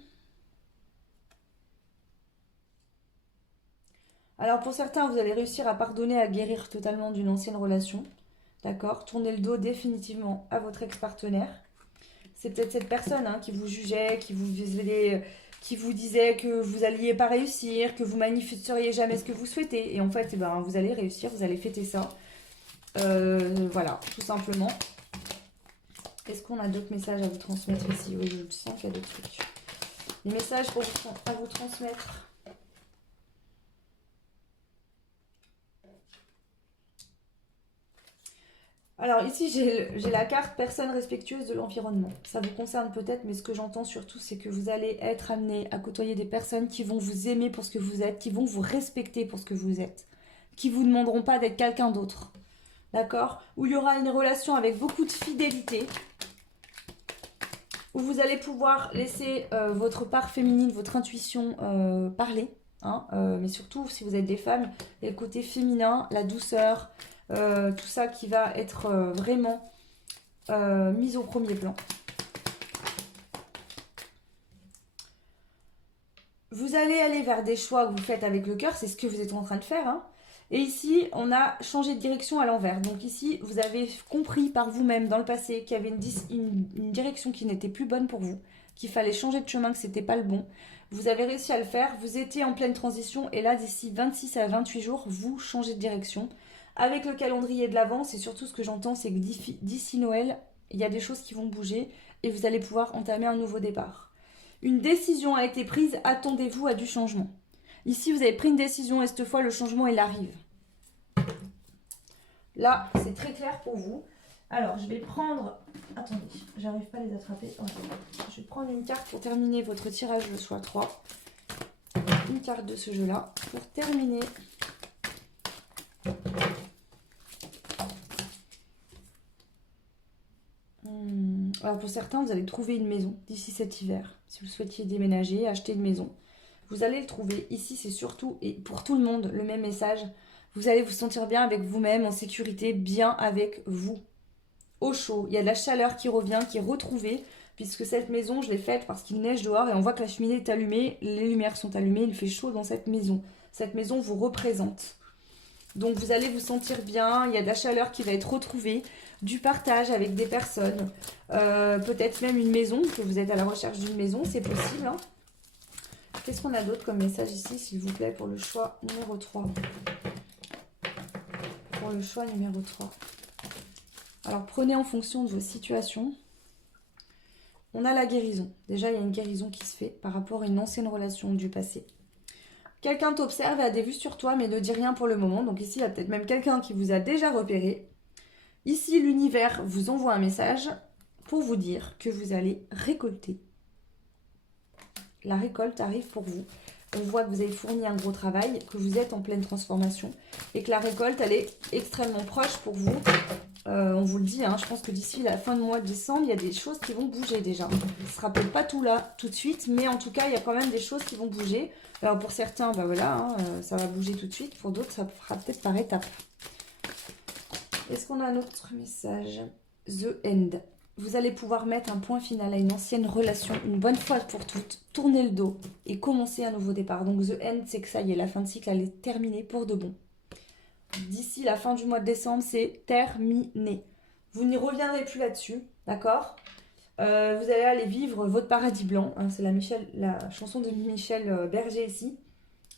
Alors pour certains, vous allez réussir à pardonner, à guérir totalement d'une ancienne relation. D'accord? Tournez le dos définitivement à votre ex-partenaire. C'est peut-être cette personne qui vous jugeait, qui vous disait que vous n'alliez pas réussir, que vous manifesteriez jamais ce que vous souhaitez. Et en fait, vous allez réussir, vous allez fêter ça. Voilà, tout simplement. Est-ce qu'on a d'autres messages à vous transmettre ici? Oui, je sens qu'il y a d'autres trucs. Des messages à vous transmettre. Alors ici, j'ai la carte personne respectueuse de l'environnement. Ça vous concerne peut-être, mais ce que j'entends surtout, c'est que vous allez être amené à côtoyer des personnes qui vont vous aimer pour ce que vous êtes, qui vont vous respecter pour ce que vous êtes, qui vous demanderont pas d'être quelqu'un d'autre. D'accord? Où il y aura une relation avec beaucoup de fidélité, où vous allez pouvoir laisser votre part féminine, votre intuition parler. Mais surtout, si vous êtes des femmes, il y a le côté féminin, la douceur, tout ça qui va être vraiment mis au premier plan. Vous allez aller vers des choix que vous faites avec le cœur, c'est ce que vous êtes en train de faire. Et ici, on a changé de direction à l'envers. Donc ici, vous avez compris par vous-même dans le passé qu'il y avait une direction qui n'était plus bonne pour vous, qu'il fallait changer de chemin, que ce n'était pas le bon. Vous avez réussi à le faire, vous étiez en pleine transition et là, d'ici 26 à 28 jours, vous changez de direction. Avec le calendrier de l'Avent, c'est surtout ce que j'entends, c'est que d'ici Noël, il y a des choses qui vont bouger et vous allez pouvoir entamer un nouveau départ. Une décision a été prise, attendez-vous à du changement. Ici, vous avez pris une décision et cette fois, le changement, il arrive. Là, c'est très clair pour vous. Alors, je vais prendre... Attendez, j'arrive pas à les attraper. Je vais prendre une carte pour terminer votre tirage de choix 3. Une carte de ce jeu-là pour terminer... Alors pour certains, vous allez trouver une maison d'ici cet hiver. Si vous souhaitiez déménager, acheter une maison, vous allez le trouver. Ici, c'est surtout, et pour tout le monde, le même message. Vous allez vous sentir bien avec vous-même, en sécurité, bien avec vous. Au chaud, il y a de la chaleur qui revient, qui est retrouvée, puisque cette maison, je l'ai faite parce qu'il neige dehors et on voit que la cheminée est allumée, les lumières sont allumées, il fait chaud dans cette maison. Cette maison vous représente. Donc vous allez vous sentir bien, il y a de la chaleur qui va être retrouvée, du partage avec des personnes, peut-être même une maison, que vous êtes à la recherche d'une maison, c'est possible. Qu'est-ce qu'on a d'autre comme message ici, s'il vous plaît, pour le choix numéro 3? Pour le choix numéro 3. Alors prenez en fonction de vos situations. On a la guérison. Déjà, il y a une guérison qui se fait par rapport à une ancienne relation du passé. Quelqu'un t'observe et a des vues sur toi, mais ne dit rien pour le moment. Donc ici, il y a peut-être même quelqu'un qui vous a déjà repéré. Ici, l'univers vous envoie un message pour vous dire que vous allez récolter. La récolte arrive pour vous. On voit que vous avez fourni un gros travail, que vous êtes en pleine transformation et que la récolte, elle est extrêmement proche pour vous. On vous le dit, je pense que d'ici la fin du mois de décembre, il y a des choses qui vont bouger déjà. Ce ne sera peut-être pas tout là, tout de suite, mais en tout cas, il y a quand même des choses qui vont bouger. Alors pour certains, ça va bouger tout de suite. Pour d'autres, ça fera peut-être par étapes. Est-ce qu'on a un autre message? The End. Vous allez pouvoir mettre un point final à une ancienne relation, une bonne fois pour toutes, tourner le dos et commencer un nouveau départ. Donc The End, c'est que ça y est, la fin de cycle, elle est terminée pour de bon. D'ici la fin du mois de décembre, c'est terminé. Vous n'y reviendrez plus là-dessus, d'accord? Vous allez aller vivre votre paradis blanc. C'est la chanson de Michel Berger ici.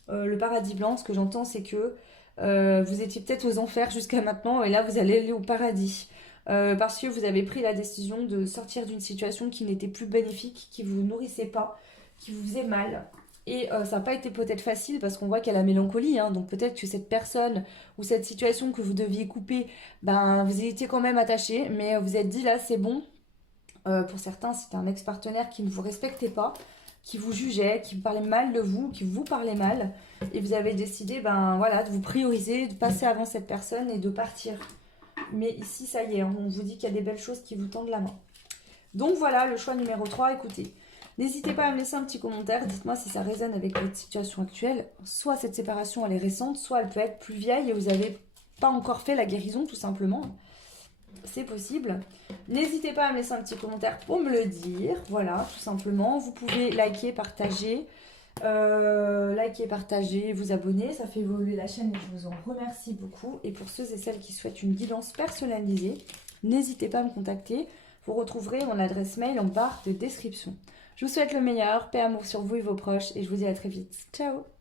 Le paradis blanc, ce que j'entends, c'est que vous étiez peut-être aux enfers jusqu'à maintenant et là, vous allez aller au paradis. Parce que vous avez pris la décision de sortir d'une situation qui n'était plus bénéfique, qui ne vous nourrissait pas, qui vous faisait mal. Et ça n'a pas été peut-être facile parce qu'on voit qu'il y a la mélancolie, hein. Donc peut-être que cette personne ou cette situation que vous deviez couper, ben vous y étiez quand même attaché, mais vous êtes dit là c'est bon. Pour certains, c'était un ex-partenaire qui ne vous respectait pas, qui vous jugeait, qui parlait mal de vous, qui vous parlait mal. Et vous avez décidé ben, voilà, de vous prioriser, de passer avant cette personne et de partir. Mais ici, ça y est, on vous dit qu'il y a des belles choses qui vous tendent la main. Donc voilà, le choix numéro 3, écoutez. N'hésitez pas à me laisser un petit commentaire, dites-moi si ça résonne avec votre situation actuelle. Soit cette séparation elle est récente, soit elle peut être plus vieille et vous n'avez pas encore fait la guérison tout simplement. C'est possible. N'hésitez pas à me laisser un petit commentaire pour me le dire. Voilà, tout simplement. Vous pouvez liker, partager, vous abonner. Ça fait évoluer la chaîne et je vous en remercie beaucoup. Et pour ceux et celles qui souhaitent une guidance personnalisée, n'hésitez pas à me contacter. Vous retrouverez mon adresse mail en barre de description. Je vous souhaite le meilleur, paix, amour sur vous et vos proches et je vous dis à très vite. Ciao!